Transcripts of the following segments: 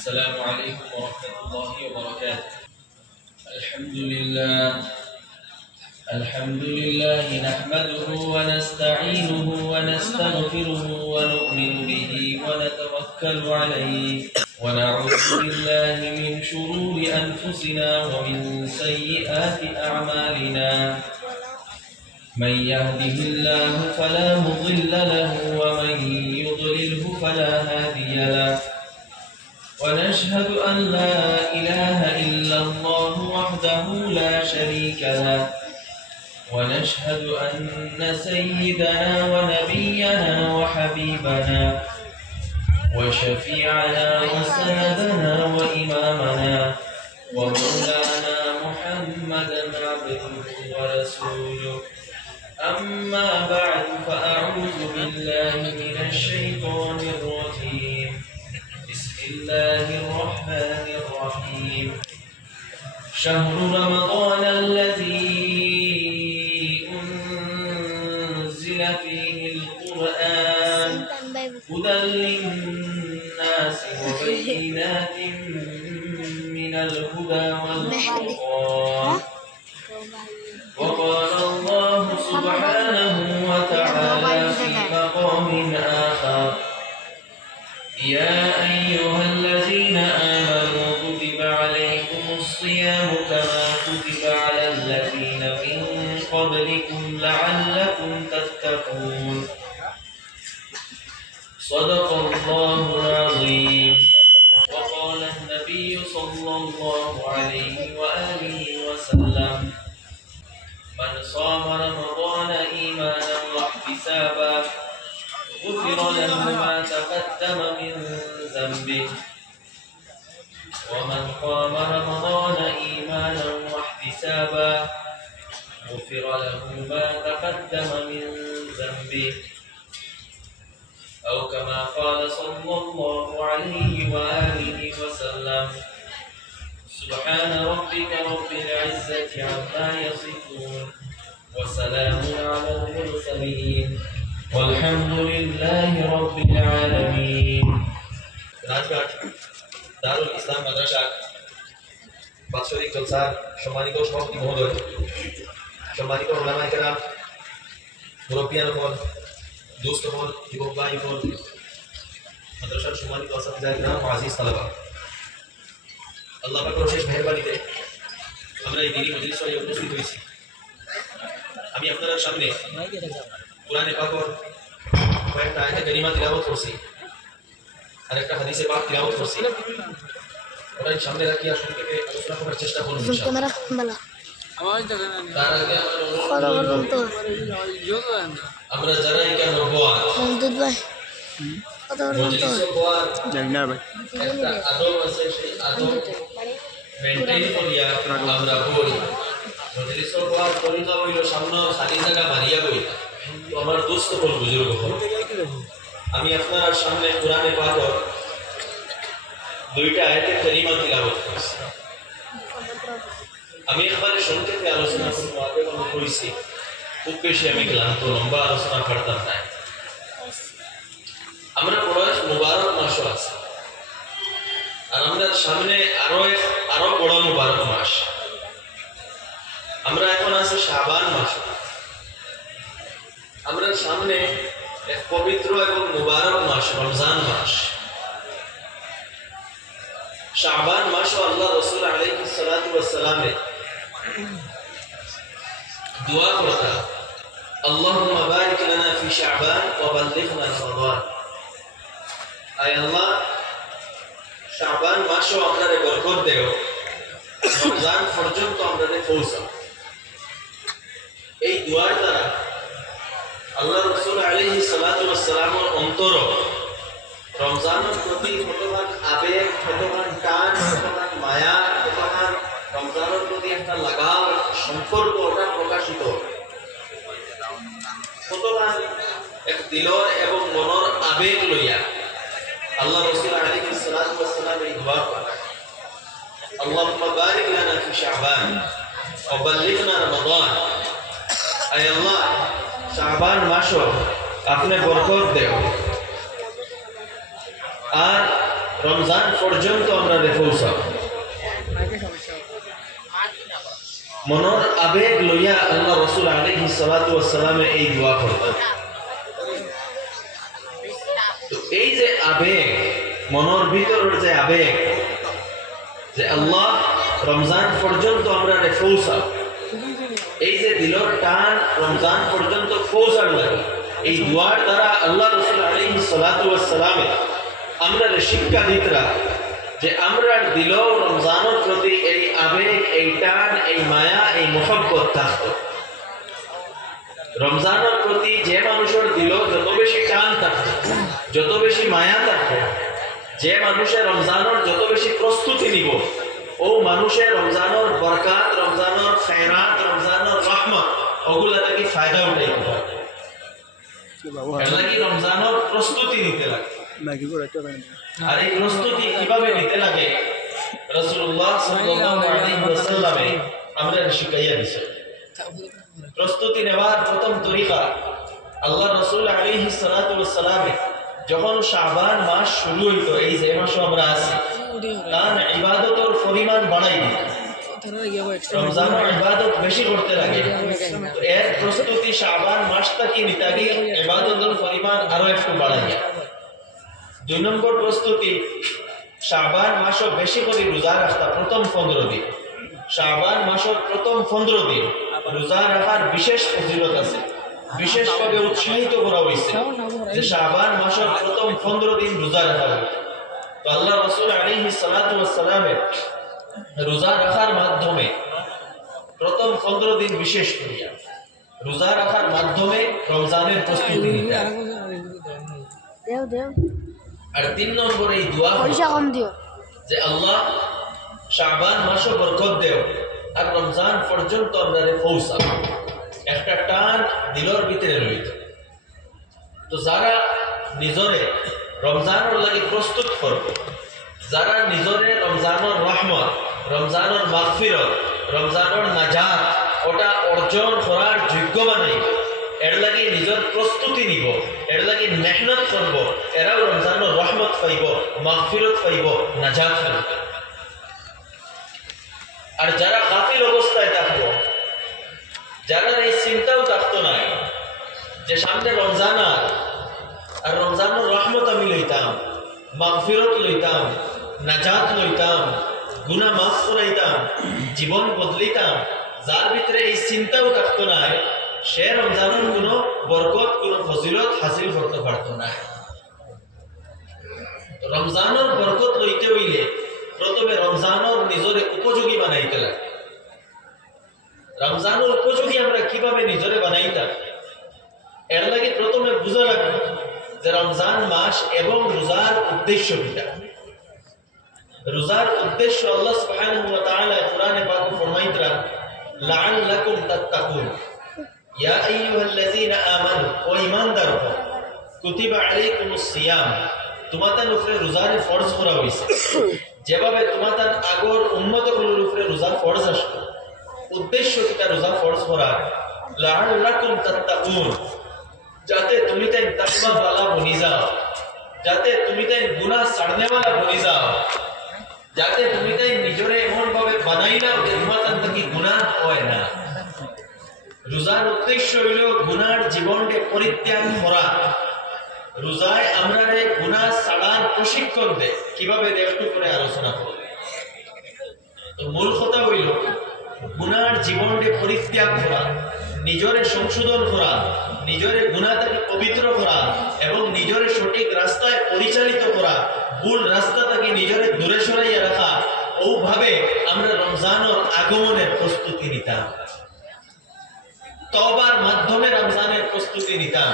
السلام عليكم ورحمة الله وبركاته. الحمد لله نحمده ونستعينه ونستغفره ونؤمن به ونتوكل عليه ونعوذ بالله من شرور أنفسنا ومن سيئات أعمالنا. من يهده الله فلا مضل له ومن يضلله فلا هادي له. ونشهد أن لا إله إلا الله وحده لا شريك له. ونشهد أن سيدنا ونبينا وحبيبنا وشفيعنا وسندنا وإمامنا ومولانا محمدا عبده ورسوله. أما بعد فأعوذ بالله من الشيطان الرجيم. بسم الله الرحمن الرحيم. شهر رمضان الذي أنزل فيه القرآن هدى للناس وبينات من الهدى والفرقان. وقال الله سبحانه وتعالى في مقام آخر: يا أيها الذين آمنوا كتب عليكم الصيام كما كتب على الذين من قبلكم لعلكم تتقون. صدق الله العظيم. وقال النبي صلى الله عليه وآله وسلم: من صام رمضان إيمانا واحتسابا غفر له ما تقدم من ذنبه. ومن قام رمضان إيمانا واحتسابا غفر له ما تقدم من ذنبه. أو كما قال صلى الله عليه وآله وسلم: سبحان ربك رب العزة عما يصفون وسلام على المرسلين والحمد لله رب العالمين. রাজঘাট দারুল ইসলাম মাদ্রাসা বাৎসরিক জলসার সম্মানিত সভাপতি মহোদয়, সম্মানিত উলামায়ে কেরাম, মুরব্বিয়ানগণ, দোস্তগণ, যুবক ভাইগণ, মাদ্রাসার সম্মানিত আসাতিজা কিরাম, আজিজ তালাবা, আল্লাহ পাকের অশেষ মেহেরবানিতে আমরা এই দিনী মজলিসে উপস্থিত হয়েছি। আমি আপনাদের সামনে কোরআনে পাকের কয়েকটা আয়াতে কারিমা তিলাওয়াত করছি আর একটা হাদিসে পাক তিলাওয়াত করছি। ওটা সামনে রাখি আর সংক্ষেপে আলোচনা করার চেষ্টা করব ইনশাআল্লাহ। তার আগে আমরা যারা এখানে নবওয়াত জানি ভাই একটা আদব আছে, সেই আদব মেইনটেইন করিয়া আমরা বই মজলিসের পর পরিণত হইল সামনে খালি জায়গা মারিয়া বই। তো আমার দোস্ত বল বুজুর্গ হল, আমি আপনার সামনে কোরআনে পাকের দুইটা আয়াতে কারিমা তিলাওয়াত করছি। আমি একবারে সংক্ষেপে আলোচনা করব। আগে আমি কইছি খুব বেশি আমি ক্লান্ত লম্বা আলোচনা করতাম না। আমরা বড় মুবারক মাস আছে আর আমাদের সামনে আরো বড় মুবারক মাস। আমরা এখন আছে শাবান মাস। আমরা সামনে এক পবিত্র এবং মুবারক মাস রমজান মাস। শাবান মাস আল্লাহ রাসূল আলাইহিস সালাতু ওয়াস সালামে দোয়া করতা, আল্লাহুম্মা বারিক লানা ফি শাবান ওয়া বাল্লিগনা রমাদান। আয় আল্লাহ, শাবান মাসও আমাদের বরকত দেও, রমজান পর্যন্ত আমাদের পৌঁছাও। এই দোয়ার দ্বারা আল্লাহ রাসূল আলাইহিস সালাতু ওয়াস সালামের অন্তর রমজানের প্রতি কতখান আবেগ, কতখান টান, কতখান মায়া, কতখান রমজানের প্রতি একটা লাগাও, সম্পর্ক ওটা প্রকাশিত, কতখান এক দিলর এবং মনের আবেগ লইয়া আল্লাহ রাসূল আলাইহিস সালাতু ওয়াস সালাম এই দোয়া করেন, আল্লাহুম্মা বারিক লানা ফি শাবান ওয়া বাল্লিগনা রমাদান। আয় আল্লাহ, শাবান মাসও আপনি বরকত দেও আর রমজান পর্যন্ত আমরা পৌঁছাব। মনের আবেগ লইয়া আল্লাহ রাসূল আলাইহিস সালাতু ওয়াস সালামে এই দোয়া করতেন। তো এই যে আবেগ, মনের ভিতরের যে আবেগ যে আল্লাহ রমজান পর্যন্ত আমরা পৌঁছাব, এই যে দিলর টান রমজান পর্যন্ত পৌঁছার লাগে, এই দোয়ার দ্বারা আল্লাহ রাসূল আলাইহিস সালাতু ওয়াস সালামে আমরা শিক্ষা দিতরা যে আমরা দিল রমজানের প্রতি এই আবেগ, এই টান, এই মায়া, এই মোহব্বত থাকত। রমজানের প্রতি যে মানুষের দিল যত বেশি টান থাকত, যত বেশি মায়া থাকত, যে মানুষের রমজানের যত বেশি প্রস্তুতি নিব, ও মানুষের রমজানের বরকাত, রমজানের খায়রাত, রমজানের রহমত ওগুলা থেকে ফায়দা উঠাইতে পারবে। এর লাগি রমজানের প্রস্তুতি নিতে লাগে। আর এই প্রস্তুতি কিভাবে নিতে লাগে রাসূলুল্লাহ সাল্লাল্লাহু আলাইহি ওয়াসাল্লামে আমরা শিখাইয়া দিয়েছেন। প্রস্তুতি নেওয়ার প্রথম তরিকা, আল্লাহ রাসূল আলাইহিস সালাতু ওয়াস সালাম যখন শাবান মাস শুরু হইতো, এই যে মাসে আমরা আছি, তার ইবাদতের পরিমাণ বাড়াই দিত, রমজানের ইবাদত বেশি করতে লাগে। এর প্রস্তুতি শাবান মাসটা কি নিতে আগে ইবাদতের পরিমাণ আরো একটু বাড়াইয়া। 2 নম্বর প্রস্তুতি, শাবান মাসও বেশি করে রোজা রাখা। প্রথম 15 দিন, শাবান মাসের প্রথম 15 দিন রোজা রাখার বিশেষ ফজিলত আছে, বিশেষভাবে উৎসাহিত করা হয়েছে যে শাবান মাসের প্রথম 15 দিন রোজা রাখা হবে। তো আল্লাহ রাসূল আলাইহিস সালাতু ওয়াস সালামের রোজা রাখার মাধ্যমে প্রথম 15 দিন বিশেষ করিয়া রোজা রাখার মাধ্যমে রমজানের প্রস্তুতি নিতে। আর 3 নম্বরে এই দোয়া যে আল্লাহ শাবান মাসে বরকত দেও আর রমজান পর্যন্ত আমরা পৌঁছাব, একটা টান দিলর ভিতরে রইত। তো যারা নিজরে রমজানের লাগি প্রস্তুত করবে, যারা নিজরে রমজানের রহমত, রমজানের মাগফিরত, রমজানের নাজাত ওটা অর্জন করার যোগ্য বানাইব, এর লাগি নিজের প্রস্তুতি নিব, এর লাগি মেহনত করব, এরাও রমজানের রহমত পাইব, মাগফিরত পাইব, নাজাত পাইব। আর যারা গাফিল অবস্থায় থাকবো, যারা এই চিন্তাও থাকতো না যে সামনে রমজান আর রমজানের রহমত আমি লইতাম, মাগফিরত লইতাম, নাজাত লইতাম, গুনাহ মাফ করাইতাম, জীবন বদলিতাম, যার ভিতরে এই চিন্তাও থাকতো না, সে রমজানের কোনো বরকত, কোনো ফজিলত হাসিল করতে পারতো না। রমজানের বরকত লইতে হইলে প্রথমে রমজানের নিজরে উপযোগী বানাইতে লাগে। রমজানের উপযোগী আমরা কিভাবে নিজরে বানাইতাম, এর লাগে প্রথমে বুঝা লাগবে যে রমজান মাস এবং রোজার উদ্দেশ্য কিটা। রোজার উদ্দেশ্য আল্লাহ সুবহানাহু ওয়া তাআলা কোরআনে পাকে ফরমাইতরা লাআল্লাকুম তাত্তাকুন, ইয়া আইয়ুহাল্লাযীনা আমানু, ও ঈমানদার কুতিবা আলাইকুমুস সিয়াম, তোমাদের উপরে রোজার ফরজ করা হয়েছে। যেভাবে তোমাদের আগর উম্মতগুলোর উপরে রোজা ফরজ আসলো, উদ্দেশ্য কিটা রোজা ফরজ করা, লাআল্লাকুম তাত্তাকুন, যাতে তুমি তাই তাকওয়া ওয়ালা বনি যাও, যাতে তুমি তাই গুনাহ ছাড়নে ওয়ালা বনি যাও, যাতে তুমি তাই নিজরে এমন ভাবে বানাই নাও যে তোমাদের থেকে গুনাহ হয় না। রোজার উদ্দেশ্য হইল গুনার জীবনকে পরিত্যাগ করা। রোজায় আমরা গুনাহ ছাড়ার প্রশিক্ষণ দেয়, কিভাবে একটু করে আলোচনা করব। তো মূল কথা হইল গুনার জীবনকে পরিত্যাগ করা, নিজরে সংশোধন করা, নিজরে গুনাহ থেকে পবিত্র করা এবং নিজরে সঠিক রাস্তায় পরিচালিত করা, ভুল রাস্তা থেকে নিজরে দূরে সরাইয়া রাখা। ওভাবে আমরা রমজানের আগমনের প্রস্তুতি নিতাম, তওবার মাধ্যমে রমজানের প্রস্তুতি নিতাম।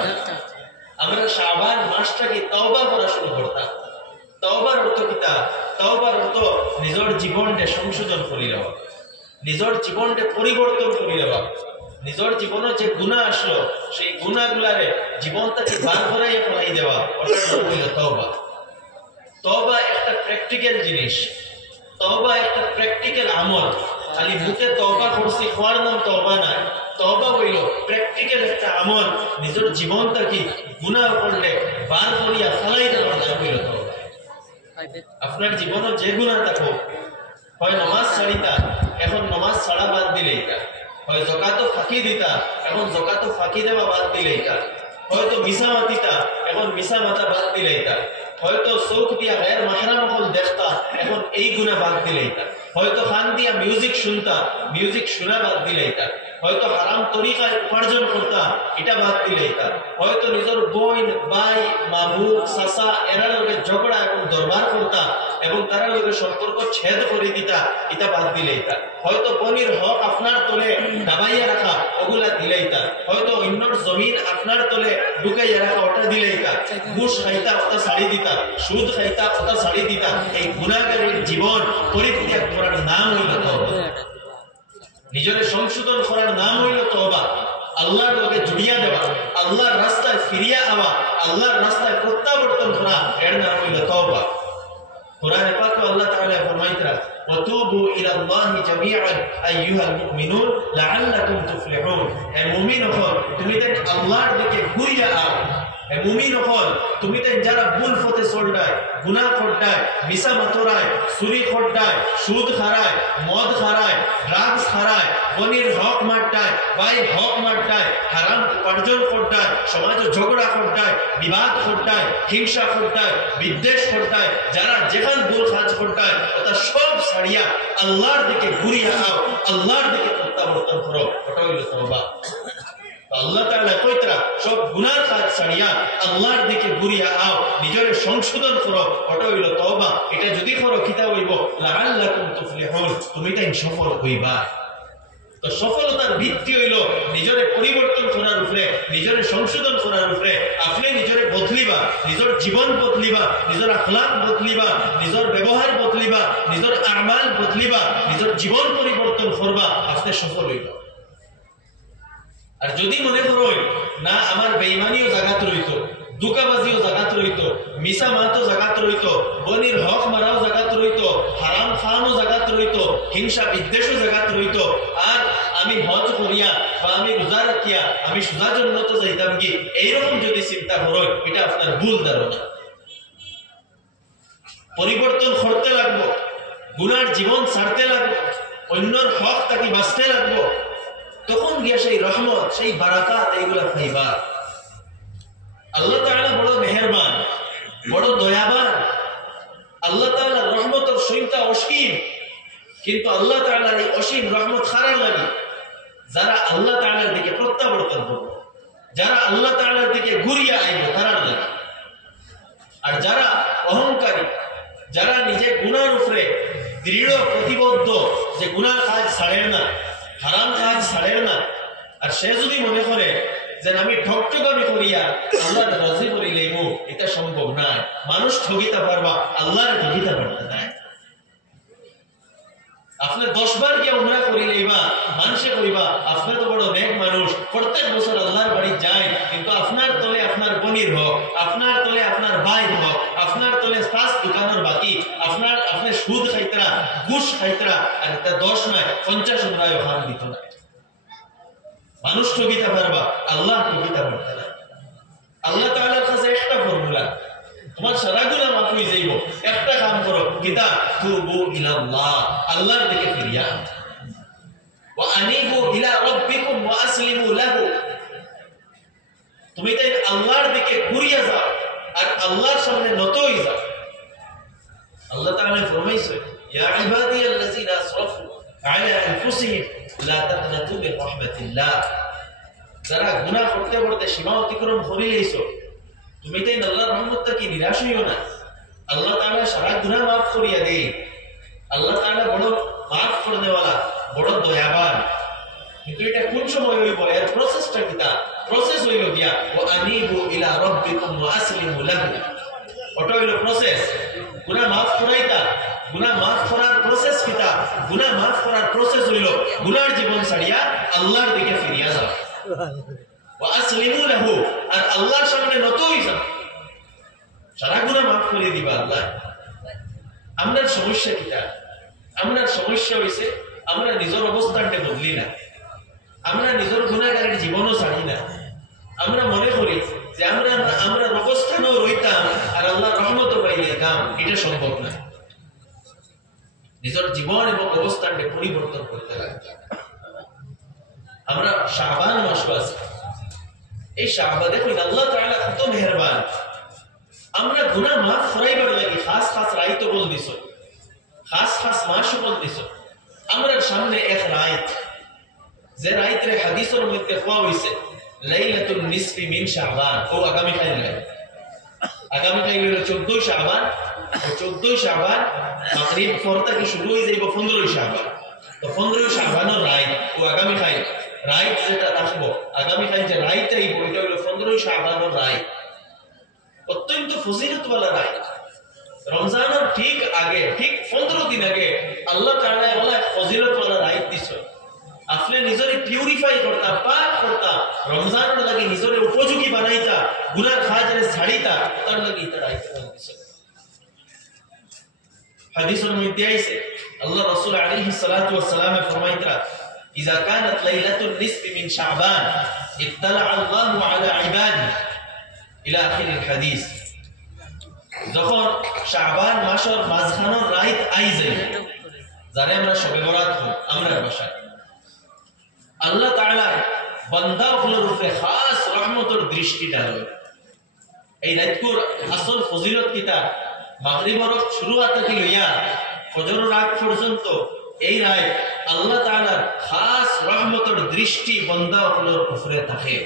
আমরা শাবান মাসটাকে তওবা করা শুরু করতাম। তওবার অর্থ কিতা? তওবার অর্থ নিজের জীবনকে সংশোধন করি নেওয়া, নিজের জীবনকে পরিবর্তন করি নেওয়া। নিজের জীবনে যে গুনাহ আসলো সেই গুনাহগুলারে জীবনটাকে বাদ করাইয়া ফেলাই দেওয়া, ওটার নাম হইল তওবা। তওবা একটা প্র্যাকটিক্যাল জিনিস, তওবা একটা প্র্যাকটিক্যাল আমল। খালি মুখে তওবা করছি হওয়ার নাম তওবা না। তওবা হইল প্র্যাকটিক্যাল একটা আমল, নিজের জীবনটাকে গুনাহ করলে বার করিয়া ফেলাই দেওয়ার নাম হইল তওবা। আপনার জীবনে যে গুনাহ থাকো, হয় নামাজ ছাড়িতা, এখন নামাজ ছাড়া বাদ দিলে এটা, হয় যাকাত ফাঁকি দিতা, এখন যাকাত ফাঁকি দেওয়া বাদ দিলে এটা, হয়তো মিছা মাতিতা, এখন মিছা মাতা বাদ দিলে এটা, হয়তো চোখ দিয়া গায়ের মাহরাম হল দেখতা, এখন এই গুনাহ বাদ দিলে এটা, হয়তো কান দিয়া মিউজিক শুনতা, মিউজিক শোনা বাদ দিলে এটা, হয়তো হারাম তরিকায় উপার্জন করতা, এটা বাদ দিলে এটা, হয়তো নিজের বোন ভাই মামু চাচা এরা লগে ঝগড়া এবং দরবার করতা এবং তারা লগে সম্পর্ক ছেদ করে দিতা, এটা বাদ দিলে এটা, হয়তো বনির হক আপনার তলে দাবাইয়া রাখা, ওগুলা দিলে এটা, হয়তো অন্যর জমিন আপনার তলে ঢুকাইয়া রাখা, ওটা দিলে এটা, ঘুষ খাইতা ওটা ছাড়ি দিতা, সুদ খাইতা ওটা ছাড়ি দিতা। এই গুনাহগারের জীবন পরিত্যাগ করার নাম হইল তওবা, নিজের সংশোধন করার নাম হইল তওবা, আল্লাহর লগে জুড়িয়া দেওয়া, আল্লাহর রাস্তায় ফিরিয়া আওয়া, আল্লাহর রাস্তায় প্রত্যাবর্তন করা, এর নাম হইল তওবা। কোরআনে পাকে আল্লাহ তাআলা ফরমাইতরা, ওয়াতুবু ইলাল্লাহি জামিআন আইয়ুহাল মুমিনুন লাআল্লাকুম তুফলিহুন। হে মুমিন হল, তুমি দেন আল্লাহর দিকে ঘুরিয়া আও। হে মুমিন হল, তুমি দেন যারা ভুল পথে চলডায়, গুনাহ করডায়, মিছা মাতরায়, চুরি করডায়, সুদ খারায়, মদ খারায়, ড্রাগস খারায়, বনির হক মারডায়, ভাই হক মারডায়, হারাম উপার্জন করডায়, সমাজ ঝগড়া করডায়, বিবাদ করডায়, হিংসা করডায়, বিদ্বেষ করডায়, যারা যেখান ভুল কাজ করডায় ওটা সব ছাড়িয়া আল্লাহর দিকে ঘুরিয়া আও, আল্লাহর দিকে প্রত্যাবর্তন করো, ওটা হইল তওবা। আল্লাহ তাআলা কইতরা সব গুনাহ কাজ ছাড়িয়া আল্লাহর দিকে ঘুরিয়া আও, নিজের সংশোধন করো, ওটা হইল তওবা। এটা যদি করো কিতা হইব, লাআল্লাকুম তুফলিহুন, তুমি তাই সফল হইবা। তো সফলতার ভিত্তি হইল নিজের পরিবর্তন করার উপরে, নিজের সংশোধন করার উপরে। আপনি নিজের বদলিবা, নিজের জীবন বদলিবা, নিজের আখলাক বদলিবা, নিজের ব্যবহার বদলিবা, নিজের আমাল বদলিবা, নিজের জীবন পরিবর্তন করবা, আপনি সফল হইবা। আর যদি মনে করো না আমার বেঈমানিও জাগাত রইতো, দুকাবাজিও জাগাত রইতো, মিছা মাতো জাগাত রইতো, বনির হক মারাও জাগাত রইতো, হারাম খাওয়ানো জাগাত রইতো, হিংসা বিদ্বেষও জাগাত রইতো, আর আমি হজ করিয়া বা আমি রোজা রাখিয়া আমি সোজা জন্নত যাইতাম কি, এইরকম যদি চিন্তা করো, এটা আপনার ভুল ধারণা। পরিবর্তন করতে লাগবো, গুনার জীবন ছাড়তে লাগবো, অন্যর হক তাকে বাঁচতে লাগবো, তখন গিয়া সেই রহমত, সেই বারাকাত এইগুলা পাইবা। আল্লাহ তাআলা বড় মেহেরবান, বড় দয়াবান। আল্লাহ তাআলার রহমতের সীমা অসীম, কিন্তু আল্লাহ তাআলার এই অসীম রহমত খারাপ লাগে যারা আল্লাহ তাআলার দিকে প্রত্যাবর্তন করবে, যারা আল্লাহ তাআলার দিকে ঘুরিয়া আইব, তারার লাগে। আর যারা অহংকারী, যারা নিজে গুনার উপরে দৃঢ় প্রতিবদ্ধ, যে গুনার কাজ ছাড়েন না, হারাম কাজ ছাড়েন না, আর সে যদি মনে করে যে আমি ঠকঠকামি করিয়া আল্লাহ রাজি করি লইব, এটা সম্ভব নয়। মানুষ ঠকিতে পারবা, আল্লাহর ঠকিতে পারবে না। আপনি 10 বার গিয়ে উমরা করি লইবা, মানুষে কইবা আপনি তো বড় নেক মানুষ, প্রত্যেক বছর আল্লাহর বাড়ি যায়, কিন্তু আপনার তলে আপনার বনির হক, আপনার তলে আপনার ভাই হক, আপনার তলে পাঁচ দোকানের বাকি, আপনি সুদ খাইতরা, ঘুষ খাইতরা, আর এটা 10 নয় 50 উমরায় হাত দিত না। মানুষ ঠকিতে পারবা, আল্লাহ ঠকিতে পারবে না। আল্লাহ তাআলার কাছে একটা ফর্মুলা, তোমার সারা গুনাহ মাফ হয়ে যাইব। একটা কাম করো, কিতা তুবু ইলাল্লাহ, আল্লাহর দিকে ফিরিয়া, ওয়া আনিবু ইলা রাব্বিকুম ওয়া আসলিমু লাহু। তুমি তাই আল্লাহর দিকে ঘুরিয়া যাও আর আল্লাহর সামনে নত হয়ে যাও। আল্লাহ তাআলা ফরমাইছে, ইয়া ইবাদিয়াল্লাযিনা আসরাফু আলা আনফুসিহিম লা তাকনাতু মির রাহমাতিল্লাহ। যারা গুনাহ করতে করতে সীমা অতিক্রম করে লইছো, তুমি তাই আল্লাহর রহমত থেকে নিরাশ হইও না। আল্লাহ তাআলা সারা গুনাহ মাফ করিয়া দেয়। আল্লাহ তাআলা বড় মাফ করে দেওয়ালা, বড় দয়াবান। কিন্তু এটা কোন সময় হইব, এর প্রসেসটা কিতা? প্রসেস হইল গিয়া ওয়া আনিবু ইলা রাব্বিকুম ওয়া আসলিমু লাহু। ওটা হইল প্রসেস। গুনাহ মাফ করাইতা, গুনাহ মাফ করার প্রসেস কিতা? গুনাহ মাফ করার প্রসেস হইল গুনার জীবন ছাড়িয়া আল্লাহর দিকে ফিরিয়া যাও, ওয়া আসলিমু লাহু, আর আল্লাহর সামনে নত হই যাও। সারা গুনাহ মাফ করে দিবা আল্লাহ। আমরা সমস্যা কিতা? আমরা সমস্যা হইছে আমরা নিজের অবস্থানটা বদলি না, আমরা নিজের গুনাহগারের জীবনও ছাড়ি না। আমরা মনে করি যে আমরা অবস্থানও রইতাম আর আল্লাহর রহমতও পাই যেতাম, এটা সম্ভব না। নিজের জীবন এবং অবস্থানকে পরিবর্তন করতে লাগবে। আমরা শাবান মাস আছি, এই শাবান দেখুন আল্লাহ তাআলা কত মেহেরবান। আমরা গুনাহ মাফ করাইবার লাগি খাস খাস রাইত বল দিছো, খাস খাস মাস বল দিছো। আমরা সামনে এক রাত, যে রাইতে হাদিসের মধ্যে কোয়া হইছে লাইলাতুল নিসফি মিন শাবান, ও আগামী কাল লাগে, আগামী কাল হলো 14 শাবান। ও 14 শাবান মাগরিব পর থেকে শুরু হয়ে যাইব 15 শাবান। তো 15 শাবানের রাত ও আগামী কাল রাত যেটা আসবো, আগামী কাল যে রাত আইব এটা হলো 15 শাবানের রাত, অত্যন্ত ফজিলতওয়ালা রাত। রমজানের ঠিক আগে, ঠিক 15 দিন আগে আল্লাহ তাআলা ওলা ফজিলতওয়ালা রাত দিছো। আপনি নিজরে পিউরিফাই করতা, পাক করতা, রমজানের লাগি নিজরে উপযোগী বানাইতা, গুনাহ খাজরে ছাড়িতা, তার লাগি এটা রাত দিছো। হাদিসের মধ্যে আছে আল্লাহ রাসূল আলাইহিস সালাতু ওয়াস সালাম ফরমাইতা ইযা কানাত লাইলাতুন নিসফি মিন শাবান ইত্তালা আল্লাহু আলা ইবাদি ইলা আখিরিল হাদিস। যখন শাবান মাসের মাঝখানের রাত আই যায়, জানে আমরা শবে বরাত হই আমরা ভাষায়, আল্লাহ তাআলা বান্দাগুলোর উপরে খাস রহমতের দৃষ্টি ডালে। এই রাতকুর আসল ফজিলত কিতা মাগরিবের শুরুয়াত থেকে লইয়া ফজরের আগ পর্যন্ত এই রাত আল্লাহ তাআলার খাস রহমতের দৃষ্টি বান্দাগুলোর উপরে থাকে।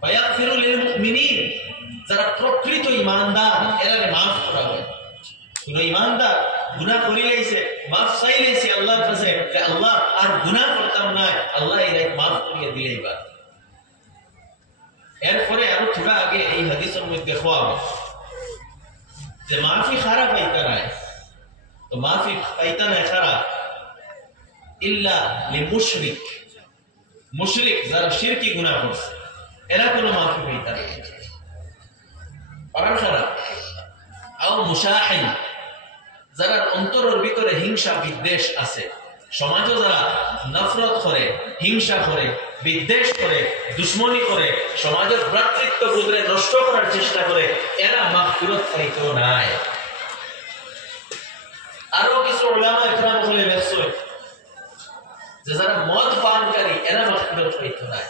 ফায়াগফিরু লিল মুমিনিন, যারা প্রকৃত ঈমানদার এরা মাফ করা হয়। কোন ঈমানদার গুনাহ করিলেইছে মাফ চাইলেইছে আল্লাহর কাছে যে আল্লাহ আর গুনাহ করতাম না, আল্লাহ এই রাত মাফ করিয়ে দিলেইবা। এরপরে আরো থোড়া আগে এই হাদিসের মধ্যে দেখো যে মাফি খারাপ পাইতা নাই, তো মাফি পাইতা নাই খারাপ ইল্লা লিমুশরিক, মুশরিক যারা শিরকি গুনাহ করছে এরা কোনো মাফি পাইতা নাই। পারার খারাপ আও মুশাহিন, যারা অন্তরের ভিতরে হিংসা বিদ্বেষ আছে, সমাজে যারা নফরত করে, হিংসা করে, বিদ্বেষ করে, দুশ্মনী করে, সমাজের ভ্রাতৃত্ববোধে নষ্ট করার চেষ্টা করে, এরা মাগফিরাত পাইতো নাই। আরো কিছু উলামা ইকরাম বলে লেখছে যে যারা মদ পানকারী এরা মাগফিরাত পাইতো নাই,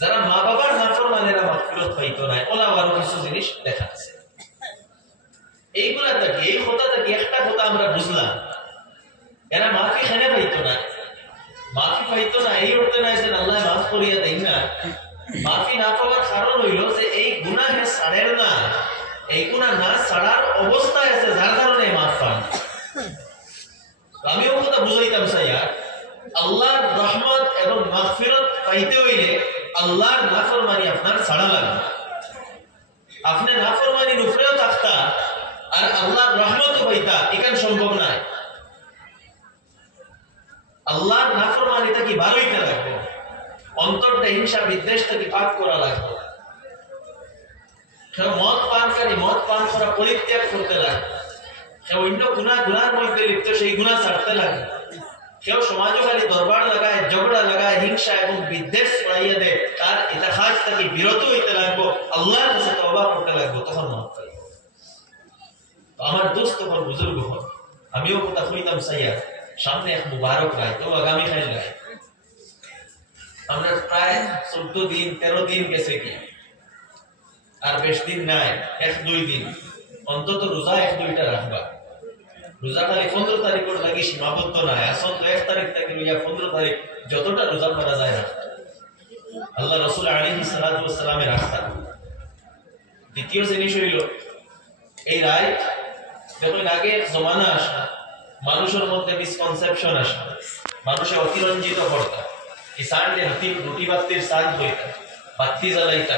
যারা মা বাবার নাফরমান এরা মাগফিরাত পাইতো নাই। ওলা আরো কিছু জিনিস দেখাচ্ছে। এইগুলা থেকে এই কথা থেকে একটা কথা আমরা বুঝলাম, এরা মাফি খানে পাইতো না, মাফি পাইতো না এই অর্থে নাই যে আল্লাহ মাফ করিয়া দেন না। মাফি না পাওয়ার কারণ হইল যে এই গুনাহ হে ছাড়ের না, এই গুনাহ না ছাড়ার অবস্থায় আছে, যার কারণে মাফ পান। আমিও কথা বুঝাইতাম সাইয়া, আল্লাহর রহমত এবং মাগফিরাত পাইতে হইলে আল্লাহর নাফরমানি আপনার ছাড়া লাগবে। আপনি নাফরমানির উপরেও থাকতা আর আল্লাহর রহমতও পাইতা, এখান সম্ভব নাই। আল্লাহর নাফরমানি থেকে বারইতে লাগবে, অন্তরটা হিংসা বিদ্বেষ থেকে পাক করা লাগবে। কেউ মদ পানকারী মদ পান করা পরিত্যাগ করতে লাগবে, কেউ অন্য গুনার মধ্যে লিপ্ত সেই গুনাহ ছাড়তে লাগবে, কেউ সমাজে খালি দরবার লাগায়, ঝগড়া লাগায়, হিংসা এবং বিদ্বেষ ছড়াইয়া দেয়, তার ইতিহাস থেকে বিরত হইতে লাগবো, আল্লাহর কাছে তওবা করতে লাগবো, তখন মাফ পাইব। আমার দোস্ত আমার বুজুর্গ হন, আমিও কথা কইতাম সাইয়া, সামনে এক মুবারক রায়, তো আগামী কাল রায়, আমরা প্রায় 14 দিন 13 দিন গেছে কি, আর বেশ দিন নাই, 1-2 দিন অন্তত রোজা 1-2টা রাখবা। রোজা খালি 15 তারিখের লাগি সীমাবদ্ধ নাই, আসল 1 তারিখ থেকে লইয়া 15 তারিখ যতটা রোজা করা যায় না, আল্লাহ রাসূল আলাইহিস সালাতু ওয়াস সালামের রাস্তা। দ্বিতীয় জিনিস হইল এই রায়, দেখুন আগে জমানা আসা, মানুষের মধ্যে মিসকনসেপশন আসা, মানুষে অতিরঞ্জিত করতা, এই সানডে রুটি বাতির সান হইতা, বাতি জ্বালাইতা,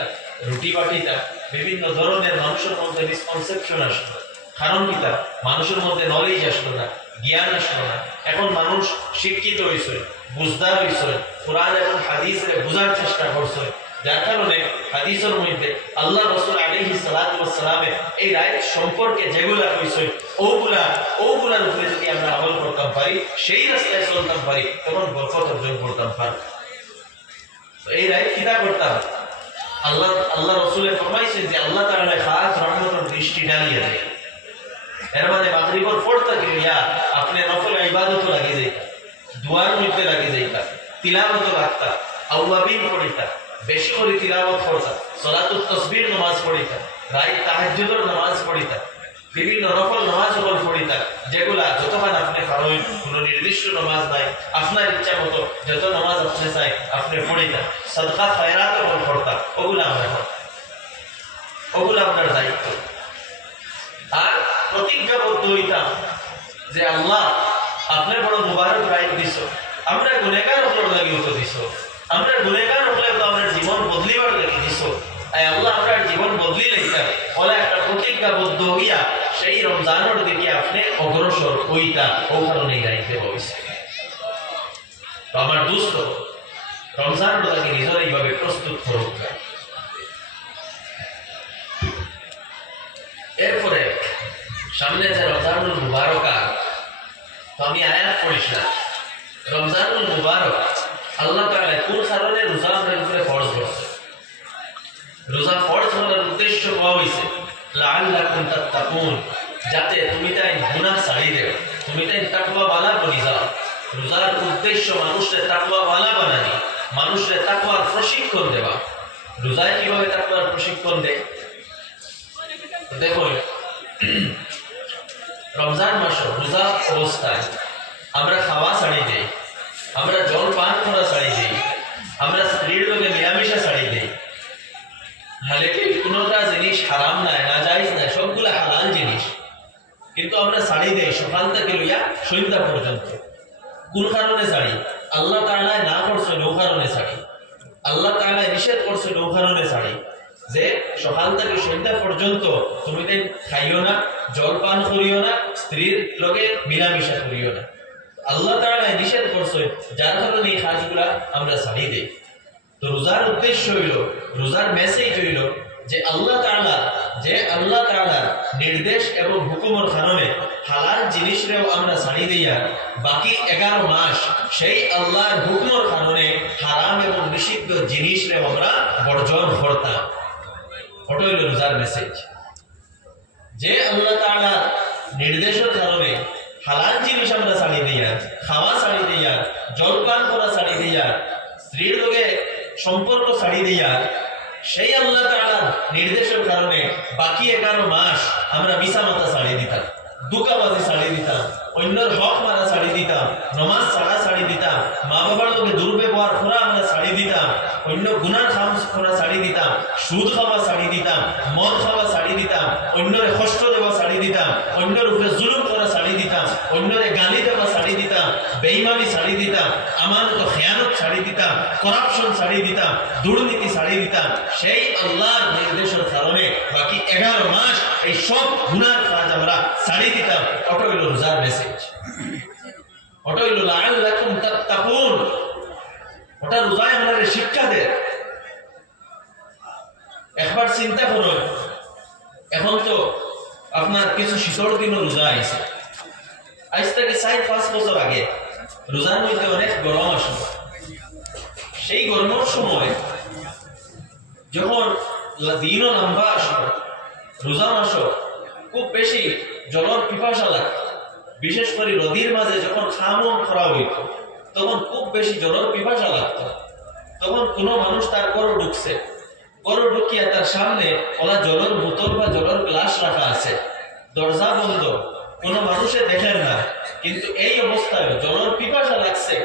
রুটি বাটিতা, বিভিন্ন ধরনের মানুষের মধ্যে মিসকনসেপশন আসলো। কারণ কিতা, মানুষের মধ্যে নলেজ আসলো না, জ্ঞান আসলো না। এখন মানুষ শিক্ষিত হয়েছে, বুঝদার হয়েছে, কোরআন এবং হাদিসে বোঝার চেষ্টা করছে, যার কারণে হাদিসের মধ্যে আল্লাহ রাসূল আলাইহিস সালাতু ওয়াস সালামের এই রায় সম্পর্কে যেগুলা কইছে ওগুলার উপরে যদি আমরা আমল করতে পারি, সেই রাস্তায় চলতে পারি, তখন বরকত অর্জন করতে পারি। এই রায় কিতা করতাম, আল্লাহ রসুলে ফরমাইছে যে আল্লাহ তাআলা খাস রহমতের দৃষ্টি ডালিয়ে দেয়। এর মানে মাগরিবের পর থেকে আপনি নফল ইবাদত লাগি যাইতা, দুয়ার মধ্যে লাগি যাইতা, তিলাওয়াত লাগতা, আওয়াবিন পড়িতা, বেশি করে তিলাওয়াত করতা, সালাতুত তাসবিহ নামাজ পড়িতা, রাত তাহাজ্জুদের নামাজ পড়িতা, বিভিন্ন নফল নামাজ পড়িতা, যেগুলা যতক্ষণ আপনি পারেন, কোনো নির্দিষ্ট নামাজ নাই, আপনার ইচ্ছা মতো যত নামাজ আপনি চাই আপনি পড়িতা, সাদকা খায়রাত করতা, ওগুলা আমরা করতাম, ওগুলা আপনার দায়িত্ব। আর প্রতিজ্ঞাবদ্ধ হইতাম যে আল্লাহ আপনার বড় মুবারক রাইট দিছ, আমরা গুনেগার হওয়ার লাগি তো দিছ, আমরা গুনেগার হলে তো আপনার জীবন বদলিবার লাগি দিছ, আল্লাহ আপনার জীবন বদলি লাইতাম বলে একটা প্রতিজ্ঞাবদ্ধ হইয়া সেই রমজানের দিকে আপনি অগ্রসর হইতা, ও কারণে গাইতে হয়েছে। তো আমার দুস্থ রমজানের লাগি নিজের এইভাবে প্রস্তুত করুক। এরপরে সামনে যে রমজানুল মুবারক, তো আমি আয়াত পড়িস না, রমজানুল মুবারক আল্লাহ তাআলা কোন কারণে রোজা আমাদের উপরে ফরজ করছে? রোজা ফরজ হওয়ার উদ্দেশ্য হওয়া হয়েছে লাআল্লাকুম তাত্তাকুন, যাতে তুমি তাই গুনাহ ছাড়ি দেও, তুমি তাই তাকওয়াওয়ালা বনি যাও। রোজার উদ্দেশ্য মানুষের তাকওয়াওয়ালা বানানি, মানুষের তাকওয়ার প্রশিক্ষণ দেওয়া। রোজায় কিভাবে তাকওয়ার প্রশিক্ষণ দেয়? দেখুন, রমজান মাস রোজা অবস্থায় আমরা খাওয়া ছাড়ি দেই, আমরা জল পান করা ছাড়ি দেই, আমরা স্ত্রীর লোকে নিরামিষা ছাড়ি দেই। হালে কি কোনোটা জিনিস হারাম নাই, না জায়েজ নাই, সবগুলা হালাল জিনিস, কিন্তু আমরা ছাড়ি দেই সকাল থেকে লইয়া সন্ধ্যা পর্যন্ত। কোন কারণে ছাড়ি? আল্লাহ তাআলা না করছেন ও কারণে ছাড়ি, আল্লাহ তাআলা নিষেধ করছেন ও কারণে ছাড়ি, যে সকাল থেকে সন্ধ্যা পর্যন্ত তুমি তাই খাইও না, জল পান করিও না, স্ত্রীর লগে মিলামিশা করিও না। আল্লাহ তাআলা নিষেধ করছেন, যার কারণে এই কাজগুলা আমরা ছাড়ি দেই। তো রোজার উদ্দেশ্য হইল, রোজার মেসেজ হইল যে আল্লাহ তাআলা নির্দেশ এবং হুকুমের কারণে হালাল জিনিসরেও আমরা ছাড়ি দিয়া বাকি 11 মাস সেই আল্লাহর হুকুমের কারণে হারাম এবং নিষিদ্ধ জিনিসরেও আমরা বর্জন করতাম। ওটা হইল রোজার মেসেজ, যে আল্লাহ তাআলা নির্দেশের কারণে হালাল জিনিস আমরা ছাড়ি দিয়া, খাওয়া ছাড়ি দিয়া, জল পান করা ছাড়ি দিয়া, স্ত্রীর লগে সম্পর্ক ছাড়ি দিয়া, সেই আল্লাহ তাআলার নির্দেশের কারণে বাকি 11 মাস আমরা মিছামাতা ছাড়ি দিতাম, দুকাবাজি ছাড়ি দিতাম, অন্যের হক মারা ছাড়ি দিতাম, নমাজ ছাড়ি দিতাম, মা বাবার লগে দুর্ব্যবহার করা আমরা ছাড়ি দিতাম, অন্য গুনাহ করা ছাড়ি দিতাম, সুদ খাওয়া ছাড়ি দিতাম, মদ খাওয়া ছাড়ি দিতাম, অন্যরে কষ্ট দেওয়া ছাড়ি দিতাম, অন্যের উপরে জুলুম করা ছাড়ি দিতাম, অন্যরে গালি দেওয়া ছাড়ি দিতাম, বেঈমানি ছাড়ি দিতাম, আমানত ও খেয়ানত ছাড়ি দিতাম, করাপশন ছাড়ি দিতাম, দুর্নীতি ছাড়ি দিতাম। সেই আল্লাহর নির্দেশের কারণে বাকি 11 মাস এই সব গুনার কাজ আমরা ছাড়ি দিতাম। ওটা হইল রোজার মেসেজ, ওটা হইল লাআল্লাকুম তাত্তাকুন। ওটা রোজায় আমাদের শিক্ষা দেয়। একবার চিন্তা করুন, এখন তো আপনার কিছু শীতল দিনও রোজা আইছে, আজ থেকে 4-5 বছর আগে রোজার মধ্যে অনেক গরম আসবে। সেই গরমের সময় যখন দিনও লম্বা আসবে, রোজা মাস খুব বেশি জলের পিপাসা লাগত, বিশেষ করে নদীর মাঝে যখন খামন করা হইত তখন খুব বেশি জলের পিপাসা লাগত। তখন কোনো মানুষ তার গরু ঢুকছে, গরু ঢুকিয়া তার সামনে ওলা জলের বোতল বা জলের গ্লাস রাখা আছে, দরজা বন্ধ, কোনো মানুষে দেখেন না, কিন্তু এই অবস্থায় জলের পিপাসা লাগছে,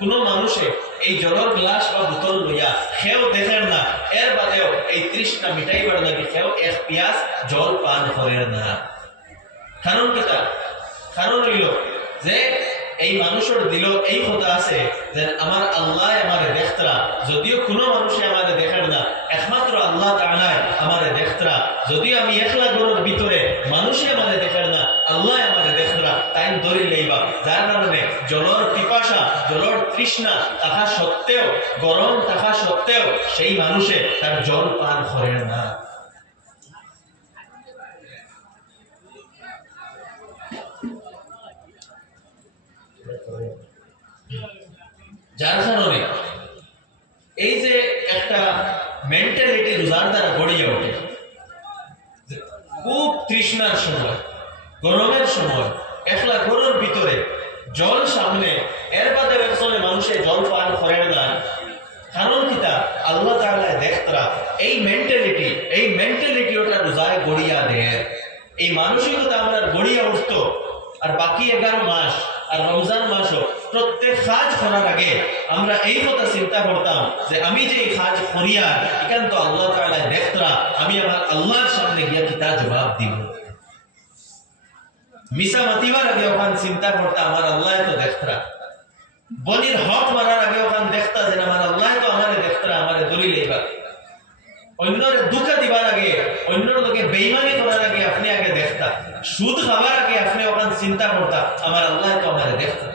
কোনো মানুষে এই জলের গ্লাস বা বোতল লইয়া খেয়েও দেখেন না, এর বাদেও এই তৃষ্ণা মিটাইবার লাগে খেয়েও 1 পিয়াস জল পান করেন না। কারণ কিটা? কারণ হইল যে এই মানুষের দিল এই কথা আছে যে আমার আল্লাহ আমারে দেখতরা, যদিও কোনো মানুষে আমারে দেখেন না, একমাত্র আল্লাহ তাআলা আমারে দেখতরা। যদিও আমি একলা ঘরের ভিতরে, মানুষে আমারে দেখেন না, আল্লাহ আমারে দেখতরা, তাই ধরে লইবা। যার কারণে জলের পিপাসা, জলের তৃষ্ণা থাকা সত্ত্বেও, গরম থাকা সত্ত্বেও সেই মানুষে তার জল পান করেন না। যার কারণে এই যে একটা মেন্টালিটি জল সামনে এর বাদে একজনে মানুষে জল পান করে না, কারণ কিতা আল্লাহ তাআলা দেখতরা এই মেন্টালিটি ওটা রোজায় গড়িয়া দেয়। এই মানসিকতা আমরা গড়িয়া উঠতো। আর বাকি 11 মাস আর রমজান মাসও প্রত্যেক কাজ করার আগে আমরা এই কথা চিন্তা করতাম যে আমি যে এই কাজ করিয়া এখান তো আল্লাহ তাআলা দেখতরা, আমি আমার আল্লাহর সামনে গিয়া কিতা জবাব দিব। মিশা মাতিবার আগে ওখান চিন্তা করতাম আমার আল্লাহ তো দেখতরা, বনির হক মারার আগে ওখান দেখতা যে আমার আল্লাহ তো আমারে দেখতরা, আমারে দলিল এইবার। অন্যরে দুঃখ দিবার আগে, অন্যর লোকে বেঈমানি করার আগে আপনি আগে দেখতা, সুদ খাবার আগে আপনি ওখান চিন্তা করতা আমার আল্লাহ তো আমারে দেখতা।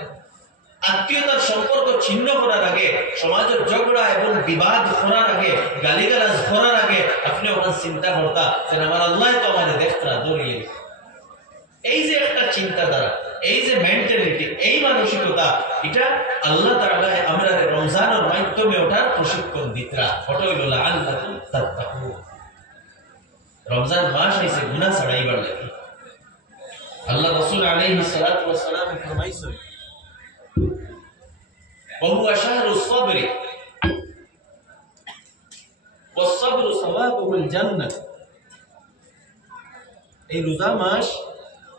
আত্মীয়তার সম্পর্ক ছিন্ন করার আগে, সমাজের ঝগড়া এবং বিবাদ করার আগে, গালিগালাজ করার আগে আপনি ওখান চিন্তা করতা যে আমার আল্লাহ তো আমারে দেখতরা, দলিল। এই যে একটা চিন্তাধারা, এই যে মেন্টালিটি, এই মানসিকতা, এটা আল্লাহ তাআলা আমরা রমজানের মাধ্যমে ওটার প্রশিক্ষণ দিতরা। ওটা হইল লাআল্লাকুম তাত্তাকুন। রমজান মাস হইছে গুনাহ ছাড়াইবার লাগি। আল্লাহ রাসূল আলাইহিস সালাতু ওয়াস সালাম ফরমাইছেন ওয়া শাহরুস সাবরি ওয়াস সাবরু সাওয়াবুল জান্নাহ। এই রোজা মাস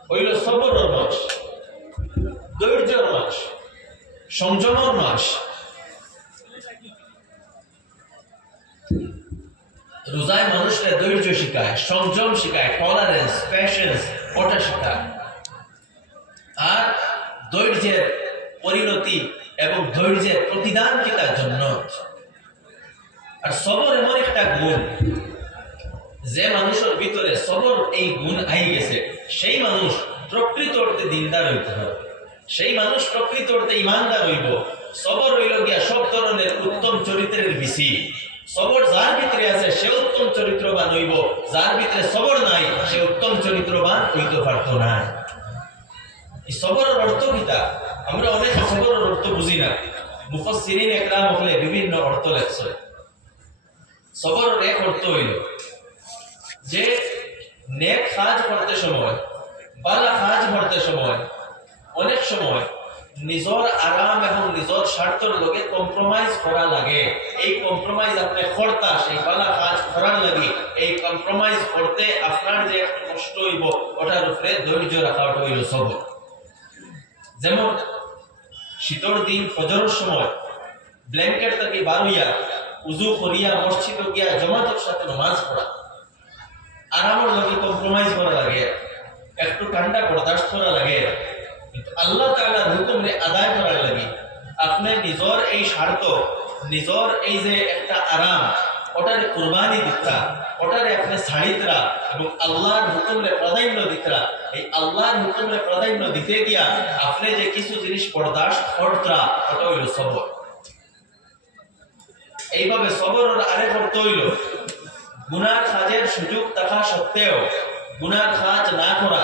হইল সবরের মাস, ধৈর্যের মাস, সংযমের মাস। রোজায় মানুষকে ধৈর্য শিখায়, সংযম শিখায়, টলারেন্স, প্যাশেন্স ওটা শিখায়। আর ধৈর্যের পরিণতি এবং ধৈর্যের প্রতিদান কিতার জন্য। আর সবর এমন একটা গুণ, যে মানুষের ভিতরে সবর এই গুণ আই গেছে, সেই মানুষ প্রকৃত অর্থে দিনদার হইতে হবে, সেই মানুষ প্রকৃত অর্থে ইমানদার হইব। সবর হইল গিয়া সব ধরনের উত্তম চরিত্রের বেশি। সবর যার ভিতরে আছে সে উত্তম চরিত্রবান হইব, যার ভিতরে সবর নাই সে উত্তম চরিত্রবান হইতে পারত না। এই সবরের অর্থ কিতা? আমরা অনেক সবরের অর্থ বুঝি না। মুফাসসিরিন একরাম হলে বিভিন্ন অর্থ লেখছে। সবরের এক অর্থ হইল যে নেক কাজ করতে সময়, ভালো কাজ করতে সময় অনেক সময় নিজের আরাম এবং নিজের স্বার্থের লগে কম্প্রোমাইজ করা লাগে। এই কম্প্রোমাইজ আপনি করতা সেই ভালো কাজ করার লাগে, এই কম্প্রোমাইজ করতে আপনার যে একটা কষ্ট হইব ওটার উপরে ধৈর্য রাখা, ওটা হইল সবর। যেমন শীতর দিন ফজরের সময় ব্ল্যাঙ্কেট থেকে বার হইয়া উজু করিয়া মসজিদে গিয়া জামাতের সাথে নামাজ পড়া, আরামের লগে কম্প্রোমাইজ করা লাগে, একটু ঠান্ডা বরদাস্ত করা লাগে। কিন্তু আল্লাহ তাআলার হুকুমে আদায় করার লাগে আপনি নিজের এই স্বার্থ, নিজের এই যে একটা আরাম ওটারে কুরবানি দিতরা, ওটারে আপনি ছাড়িতরা এবং আল্লাহর হুকুমে প্রাধান্য দিতরা। এই আল্লাহর হুকুমে প্রাধান্য দিতে গিয়া আপনি যে কিছু জিনিস বরদাস্ত করতরা, ওটা হইল সবর। এইভাবে সবরের আরেক অর্থ হইল গুনার কাজের সুযোগ থাকা সত্ত্বেও গুনার কাজ না করা,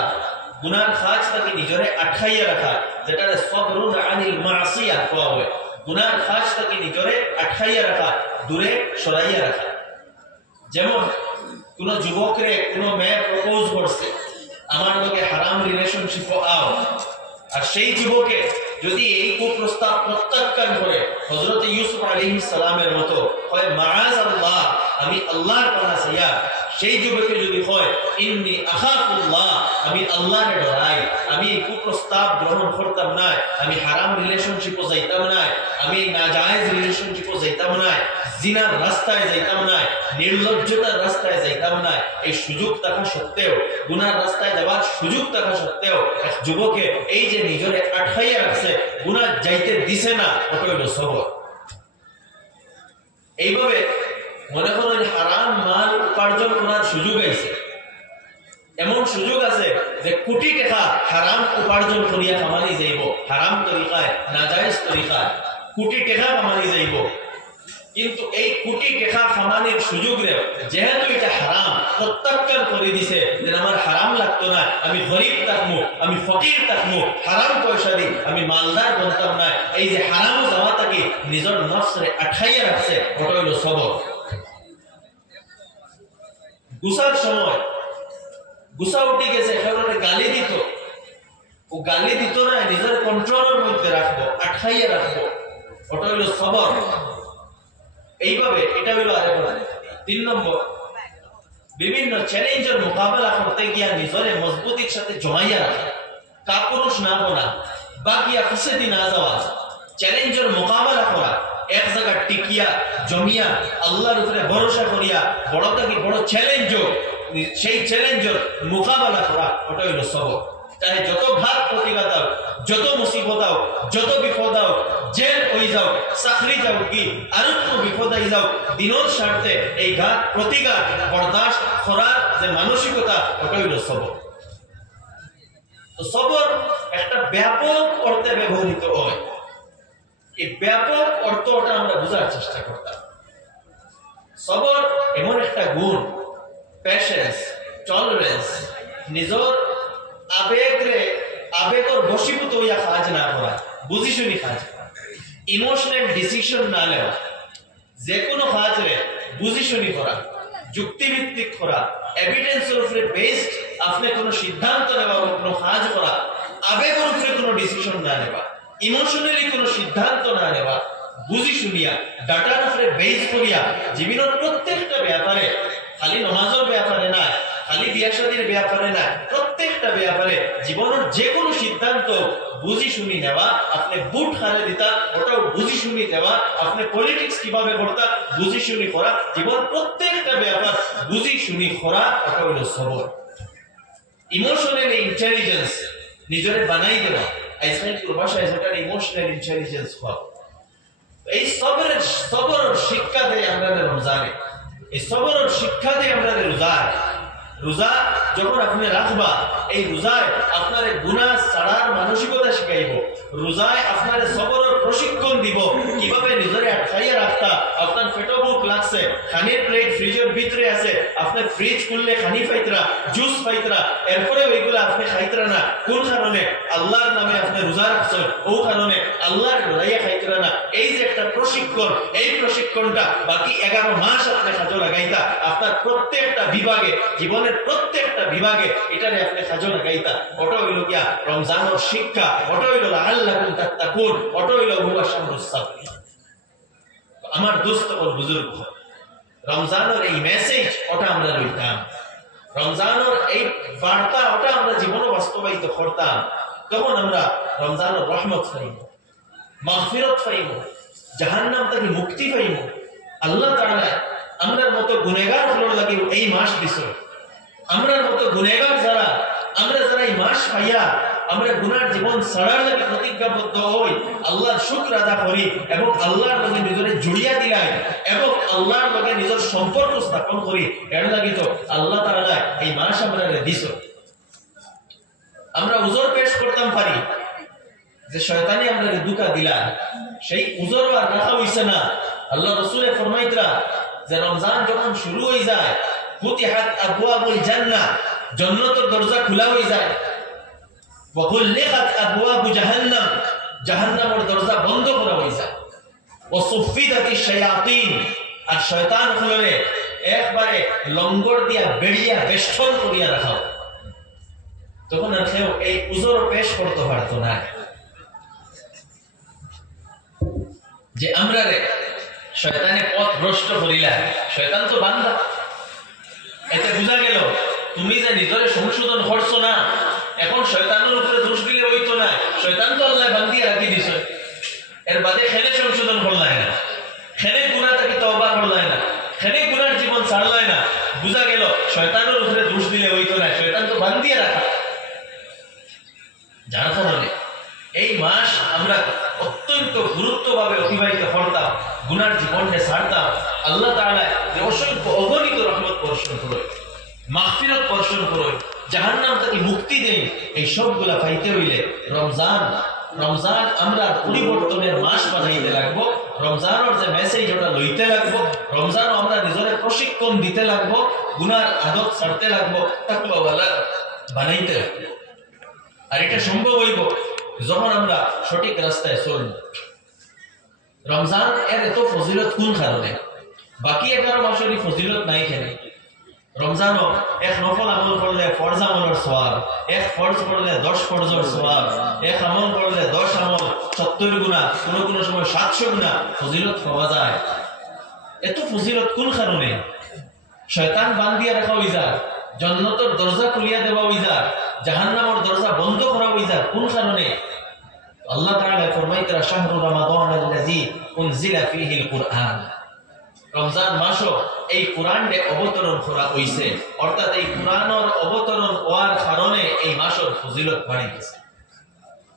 গুনার কাজ থেকে নিজরে আটকাইয়া রাখা, যেটা সবরুন আনিল মাসিয়া কোয়া হয়। গুনার কাজ থেকে নিজরে আটকাইয়া রাখা, দূরে সরাইয়া রাখা। যেমন কোন যুবকরে কোন মেয়ে প্রপোজ করছে, আমার লগে হারাম রিলেশনশিপ আও, আর সেই যুবকে যদি এই কুপ্রস্তাব প্রত্যাখ্যান করে হযরত ইউসুফ আলাইহিস সালামের মতো হয় মাআযাল্লাহ আমি আল্লাহর পানা চাইয়া, সেই যুবকে যদি হয় ইন্নী আখাফুল্লাহ আমি আল্লাহরে ডরাই, আমি এই কুপ্রস্তাব গ্রহণ করতাম না, আমি হারাম রিলেশনশিপও যাইতাম না, আমি নাজায়েজ রিলেশনশিপও যাইতাম না, জিনার রাস্তায় যাইতাম না, নির্লজ্জতার রাস্তায় যাইতাম না, এই সুযোগ থাকা সত্ত্বেও, গুনার রাস্তায় যাওয়ার সুযোগ থাকা সত্ত্বেও এক যুবকে এই যে নিজরে আটকাইয়া রাখছে, গুনাহ যাইতে দিছে না, ওটা হইল সবর। এইভাবে মনে করেন হারাম মাল উপার্জন করার সুযোগ আছে, এমন সুযোগ আছে যে কোটি টাকা হারাম উপার্জন করিয়া কামানি যাইব, হারাম তরিকায়, নাজায়েজ তরিকায় কোটি টাকা কামানি যাইব। কিন্তু এই কোটি টাকা কামানির সুযোগ রে যেহেতু এটা হারাম প্রত্যাখ্যান করে দিছে, যে আমার হারাম লাগতো না, আমি গরিব থাকবো, আমি ফকির থাকবো, হারাম পয়সা দি আমি মালদার বলতাম না, এই যে হারাম যাওয়া তাকে নিজের নফসরে আঠাইয়া রাখছে, ওটা হইল সবর। গুসার সময় গুসা উঠে গেছে, কারণে গালি দিত, ও গালি দিত না, নিজের কন্ট্রোলের মধ্যে রাখবো, আটকাইয়া রাখবো, ওটা হইল সবর। এইভাবে এটা হইল আরেক। 3 নম্বর, বিভিন্ন চ্যালেঞ্জের মোকাবেলা করতে গিয়া নিজের মজবুতির সাথে জমাইয়া রাখা, কাপুরুষ না বলা, বাকিয়া ফসেদি না যাওয়া, চ্যালেঞ্জের মোকাবেলা করা, এক জায়গা টিকিয়া জমিয়া আল্লাহর উপরে ভরসা করিয়া বড় থেকে বড় চ্যালেঞ্জ, সেই চ্যালেঞ্জের মোকাবেলা করা, ওটা হইল সবর। চাহে যত ঘাত প্রতিঘাত হোক, যত মুসিবত হোক, যত বিপদ হোক, জেল হয়ে যাও, চাকরি যাও, কি আর বিপদ হয়ে যাও, দিনের স্বার্থে এই ঘাত প্রতিঘাত বরদাস্ত করার যে মানসিকতা, ওটা হইল সবর। তো সবর একটা ব্যাপক অর্থে ব্যবহৃত হয়। এই ব্যাপক অর্থটা আমরা বোঝার চেষ্টা করতাম। সবর এমন একটা গুণ, প্যাশেন্স, টলারেন্স, নিজের আবেগের বশীভূত হইয়া কাজ না করা, বুঝি শুনি কাজ করা, ইমোশনাল ডিসিশন না নেওয়া, যে কোনো কাজে বুঝি শুনি করা, যুক্তিভিত্তিক করা, এভিডেন্সের উপরে বেসড আপনি কোনো সিদ্ধান্ত নেওয়া, কোনো কাজ করা, আবেগের উপরে কোনো ডিসিশন না নেওয়া, ইমোশনালি কোনো সিদ্ধান্ত না নেওয়া, বুঝি শুনিয়া ডাটার উপরে বেস করিয়া জীবনের প্রত্যেকটা ব্যাপারে, খালি নমাজের ব্যাপারে না, খালি বিয়া শাদীর ব্যাপারে না, প্রত্যেকটা ব্যাপারে জীবনের যে কোনো সিদ্ধান্ত বুঝি শুনি নেওয়া। আপনি বুট হারে দিতা, ওটাও বুঝি শুনি দেওয়া। আপনি পলিটিক্স কিভাবে করতা, বুঝি শুনি করা। জীবন প্রত্যেকটা ব্যাপার বুঝি শুনি করা, ওটা হইল সবর। ইমোশনাল ইন্টেলিজেন্স নিজের বানাই দেওয়া, আইসলামিক ভাষায় যেটা ইমোশনাল ইন্টেলিজেন্স হওয়া। এই সবরের শিক্ষা দেয় আমরা রমজানে, এই সবরের শিক্ষা দেয় আমরা রোজায়। রোজা যখন আপনি রাখবা, এই রোজায় আপনার গুনাহ ছাড়ার মানসিকতা শিখাইব, রোজায় আপনার সবরের প্রশিক্ষণ দিব, কিভাবে নিজের আটকাইয়া রাখতা। আপনার পেটে ভুক লাগছে, খানির প্লেট ফ্রিজের ভিতরে আছে, আপনি ফ্রিজ খুললে খানি পাইতরা, জুস পাইতরা, এরপরে ওইগুলো আপনি খাইতরা না। কোন কারণে? আল্লাহর নামে আপনি রোজা রাখছেন, ও কারণে আল্লাহর রোজাইয়া খাইতরা না। এই যে একটা প্রশিক্ষণ, এই প্রশিক্ষণটা বাকি 11 মাস আপনি কাজে লাগাইতা। আপনার প্রত্যেকটা বিভাগে, জীবনের প্রত্যেকটা বিভাগে এটারে আপনি কাজে লাগাইতা। ওটা হইল গিয়া রমজানের শিক্ষা, ওটা হইল লাআল্লাকুম তাত্তাকুন, ওটা হইল হুয়া শামরুস সাবরি। আমার দোস্ত ও বুজুর্গ, রমজানের এই মেসেজ ওটা আমরা লইতাম, রমজানের এই বার্তা ওটা আমরা জীবনে বাস্তবায়িত করতাম। তখন আমরা রমজানের রহমত পাইব, মাগফিরাত পাইব, জাহান্নাম থেকে মুক্তি পাইব। আল্লাহ তাআলা আমরার মতো গুনাহগার হলোর লাগি এই মাস দিছে। আমরার মতো গুনাহগার যারা, আমরা যারা এই মাস পাইয়া আমরা গুনার জীবন ছাড়ার লাগি প্রতিজ্ঞাবদ্ধ হই, আল্লাহর শুকর আদা করি এবং আল্লাহর লগে নিজের জড়িয়া দিলাই এবং আল্লাহর লগে নিজের সম্পর্ক স্থাপন করি, এর লাগি তো আল্লাহ তাআলা এই মাস আমরা দিছে। আমরা উজর পেশ করতাম পারি যে শয়তানি আমরা দুকা দিলা, সেই উজর আর রাখা হইছে না। আল্লাহ রাসূল ফরমাইতরা যে রমজান যখন শুরু হয়ে যায়, ফুতিহাত আবওয়াবুল জান্নাহ, জান্নাতের দরজা খোলা হয়ে যায়, ওয়া গুলিকাত আবওয়াবু জাহান্নাম, জাহান্নামের দরজা বন্ধ করা হয়ে যায়, ওয়া সুফিদাতিশ শায়াতিন, আর শয়তান গুলোরে একবারে লঙ্গর দিয়া বেড়িয়া বেষ্টন করিয়া রাখা হয়। তখন আর কেউ এই উজর পেশ করতে পারতো না যে আমরা রে শয়তানে পথ ভ্রষ্ট করিলা। শয়তান তো বান্দা, এতে বোঝা গেল তুমি যে নিজের সংশোধন করছো না, এখন শয়তানের উপরে দোষ দিলে হইতো না। শয়তান তো আল্লাহ বান্দিয়া রাখি দিছে, এর বাদে খেলে সংশোধন করলাই না, খেলে গুনাহ থেকে তওবা করলাই না, খেলে গুনার জীবন ছাড়লাই না। বোঝা গেল শয়তানের উপরে দোষ দিলে হইতো না, শয়তান তো বান্দিয়া রাখা। যার কারণে এই মাস আমরা অত্যন্ত গুরুত্বভাবে অতিবাহিত করতাম, গুনার জীবনকে ছাড়তাম। আল্লাহ তাআলা যে অসংখ্য অগণিত রহমত বর্ষণ করে, মাগফিরাত বর্ষণ করে, জাহান্নাম থেকে মুক্তি দেয়, এই সবগুলা পাইতে হইলে রমজান আমরা পরিবর্তনের মাস বানাইতে লাগবো। রমজানের যে মেসেজ ওটা লইতে লাগবো, রমজান আমরা নিজের প্রশিক্ষণ দিতে লাগবো, গুনার আদত ছাড়তে লাগবো, তাকওয়াওয়ালা বানাইতে লাগবো। আর এটা সম্ভব হইব যখন আমরা সঠিক রাস্তায় চলব। রমজান এর এত ফজিলত কোন কারণে? বাকি 11 মাসেরই ফজিলত নাই কেন? রমজানও এক নফল আমল করলে ফরজ আমলের সওয়াব, এক ফরজ করলে 10 ফরজের সওয়াব, এক আমল করলে 10 আমল 70 গুণা, কোন সময় 700 গুণা ফজিলত পাওয়া যায়। এত ফজিলত কোন কারণে? শয়তান বান্ধিয়া রাখা হইজা, জান্নাতের দরজা খুলিয়া দেওয়া হইজা, জাহান্নামের দরজা বন্ধ করা হইজা কোন কারণে? আল্লাহ তাআলা ফরমাইতরা শাহরু রমাদান আল্লাযী উনজিলা ফীহিল কুরআন। রমজান মাসও এই কোরআনে অবতরণ করা হইছে, অর্থাৎ এই কোরআনের অবতরণ হওয়ার কারণে এই মাসের ফজিলত বাড়ি গেছে।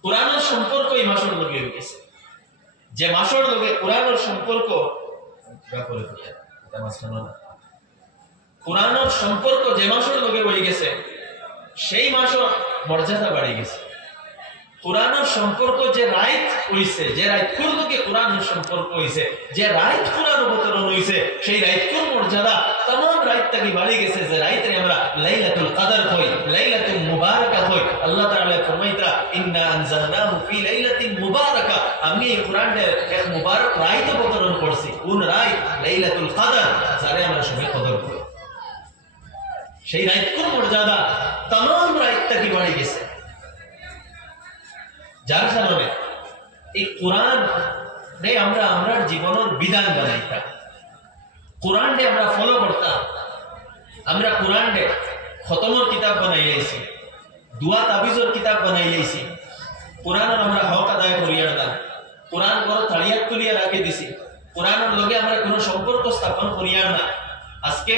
কোরআনের সম্পর্ক এই মাসের লগে হয়ে গেছে। যে মাসের লগে কোরআনের সম্পর্ক, কোরআনের সম্পর্ক যে মাসের লগে হয়ে গেছে সেই মাসের মর্যাদা বাড়ি গেছে। কোরআনের সম্পর্ক যে রাইত হইছে, যে রাইতকুর লগে কোরআনের সম্পর্ক হইছে, যে রাইত কোরআন অবতরণ হইছে, সেই রাইতকুর মর্যাদা तमाम রাইত থেকে বাড়ি গেছে। যে রাইতে আমরা লাইলাতুল কদর কই, লাইলাতুল মুবারাকা কই। আল্লাহ তাআলা ফরমাইতা ইন্না আনজালনাহু ফি লাইলাতিন মুবারাকা, আমি এই কোরআনের এক মুবারক রাইত অবতরণ করছি। কোন রাইত? লাইলাতুল কদর, যারে আমরা সবাই কদর করি। সেই রাইতকুর মর্যাদা तमाम রাইত থেকে বাড়ি গেছে। যার কারণে এই কোরআন আমরা আমার জীবনের বিধান বানাইতাম, কোরআনকে আমরা ফলো করতাম। আমরা কোরআনকে খতমের কিতাব বানাই লাইছি, দুয়া তাবিজের কিতাব বানাই লাইছি। কোরআনের আমরা হক আদায় করিয়া না, কোরআন বড় তাড়িয়াত তুলিয়া রাখি দিছি। কোরআনের লগে আমরা কোনো সম্পর্ক স্থাপন করিয়া না। আজকে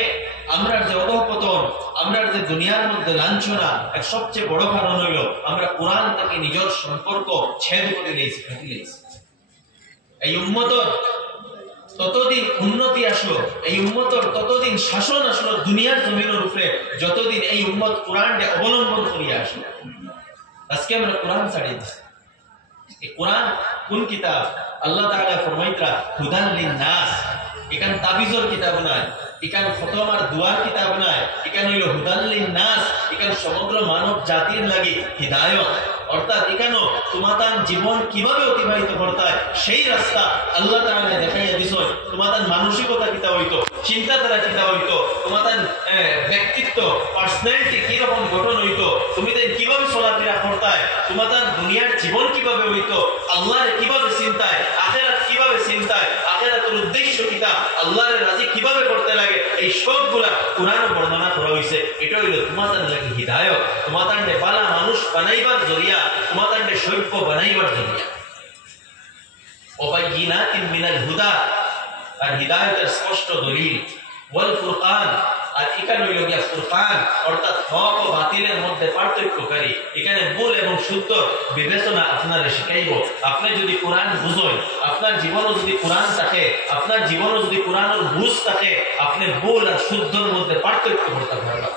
আমরা যে অধঃপতন, আমরা যে দুনিয়ার মধ্যে লাঞ্ছনা, এক সবচেয়ে বড় কারণ হইল আমরা কোরআন থেকে নিজের সম্পর্ক ছেদ করে দিয়েছি, কাটি দিয়েছি। এই উম্মতের ততদিন উন্নতি আসলো, এই উম্মতের ততদিন শাসন আসলো দুনিয়ার জমিনের উপরে, যতদিন এই উম্মত কোরআনকে অবলম্বন করিয়া আসলো। আজকে আমরা কোরআন ছাড়িয়ে দিচ্ছি। এই কোরআন কোন কিতাব? আল্লাহ তাআলা ফরমাইতরা হুদান লিন-নাস। এখান তাবিজের কিতাব নয়, এখান খতম আর দুয়ার কিতাব নয়, এখান হইল হুদান লিন-নাস। এখান সমগ্র মানব জাতির লাগি হিদায়াত, অর্থাৎ এখানে তোমাদের জীবন কিভাবে অতিবাহিত করতে হয় সেই রাস্তা আল্লাহ তাআলা দেখাইয়া দিছেন। তোমাদের মানসিকতা কিতা হইতো, চিন্তাধারা কিতা হইতো, তোমাদের ব্যক্তিত্ব পার্সোনালিটি কি রকম গঠন হইতো, তুমি কিভাবে চলাফেরা করতে হয়, তোমাদের দুনিয়ার জীবন কিভাবে হইতো, আল্লাহর কিভাবে চিন্তায়, আখিরাত কিভাবে চিন্তায়, আখিরাতের উদ্দেশ্য কিতা, আল্লাহর রাজি কিভাবে করতে লাগে, এই সবগুলা কোরআনে বর্ণনা করা হইছে। এটা হইল তোমাদের লাগি হিদায়াত, তোমাদের বালা মানুষ বানাইবার জরিয়া, তোমাদের সভ্য বানাইবার জরিয়া। ওয়াবাইয়িনাতিন মিনাল হুদা, আর হিদায়াতের স্পষ্ট দলিল। ওয়াল ফুরকান, আর এখানে হইল গিয়া ফুরকান, অর্থাৎ হক ও বাতিলের মধ্যে পার্থক্যকারী। এখানে ভুল এবং শুদ্ধ বিবেচনা আপনারা শিখাইব। আপনি যদি কোরআন বুঝেন, আপনার জীবনে যদি কোরআন থাকে, আপনার জীবনে যদি কোরআনের বুঝ থাকে, আপনি ভুল আর শুদ্ধর মধ্যে পার্থক্য করতে পারবেন।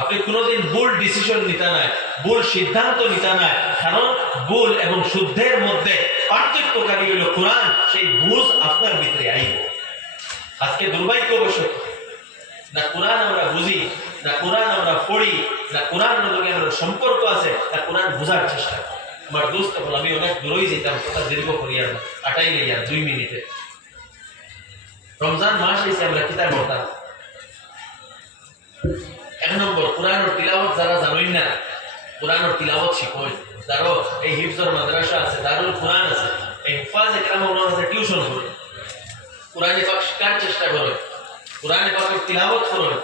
আপনি কোনোদিন ভুল ডিসিশন নিতে নাই, ভুল সিদ্ধান্ত নিতে নাই, কারণ ভুল এবং শুদ্ধের মধ্যে পার্থক্যকারী হইল কোরআন। সেই বুঝ আপনার ভিতরে আইব। আজকে দুর্ভাগ্যবশত না কোরআন আমরা বুঝি, না কোরআন আমরা পড়ি, না কোরআন লগে আমাদের সম্পর্ক আছে, না কোরআন বোঝার চেষ্টা। আমার দোস্ত বল, আমি অনেক দূরই যেতাম, কথা দীর্ঘ করিয়া না, আটাই নেই আর 2 মিনিটে। রমজান মাস এসে আমরা কিতাব পড়তাম। 1 নম্বর, কোরআনের তিলাওয়াত যারা জানেন না, কোরআনের তিলাওয়াত শিখুন। যারা এই হিফজের মাদ্রাসা আছে, দারুল কোরআন আছে, এই হুফাজে কেরাম ওনার কাছে টিউশন করে কোরআনে পাক শিখার চেষ্টা করে, কোরআনে পাকের তিলাওয়াত করুন,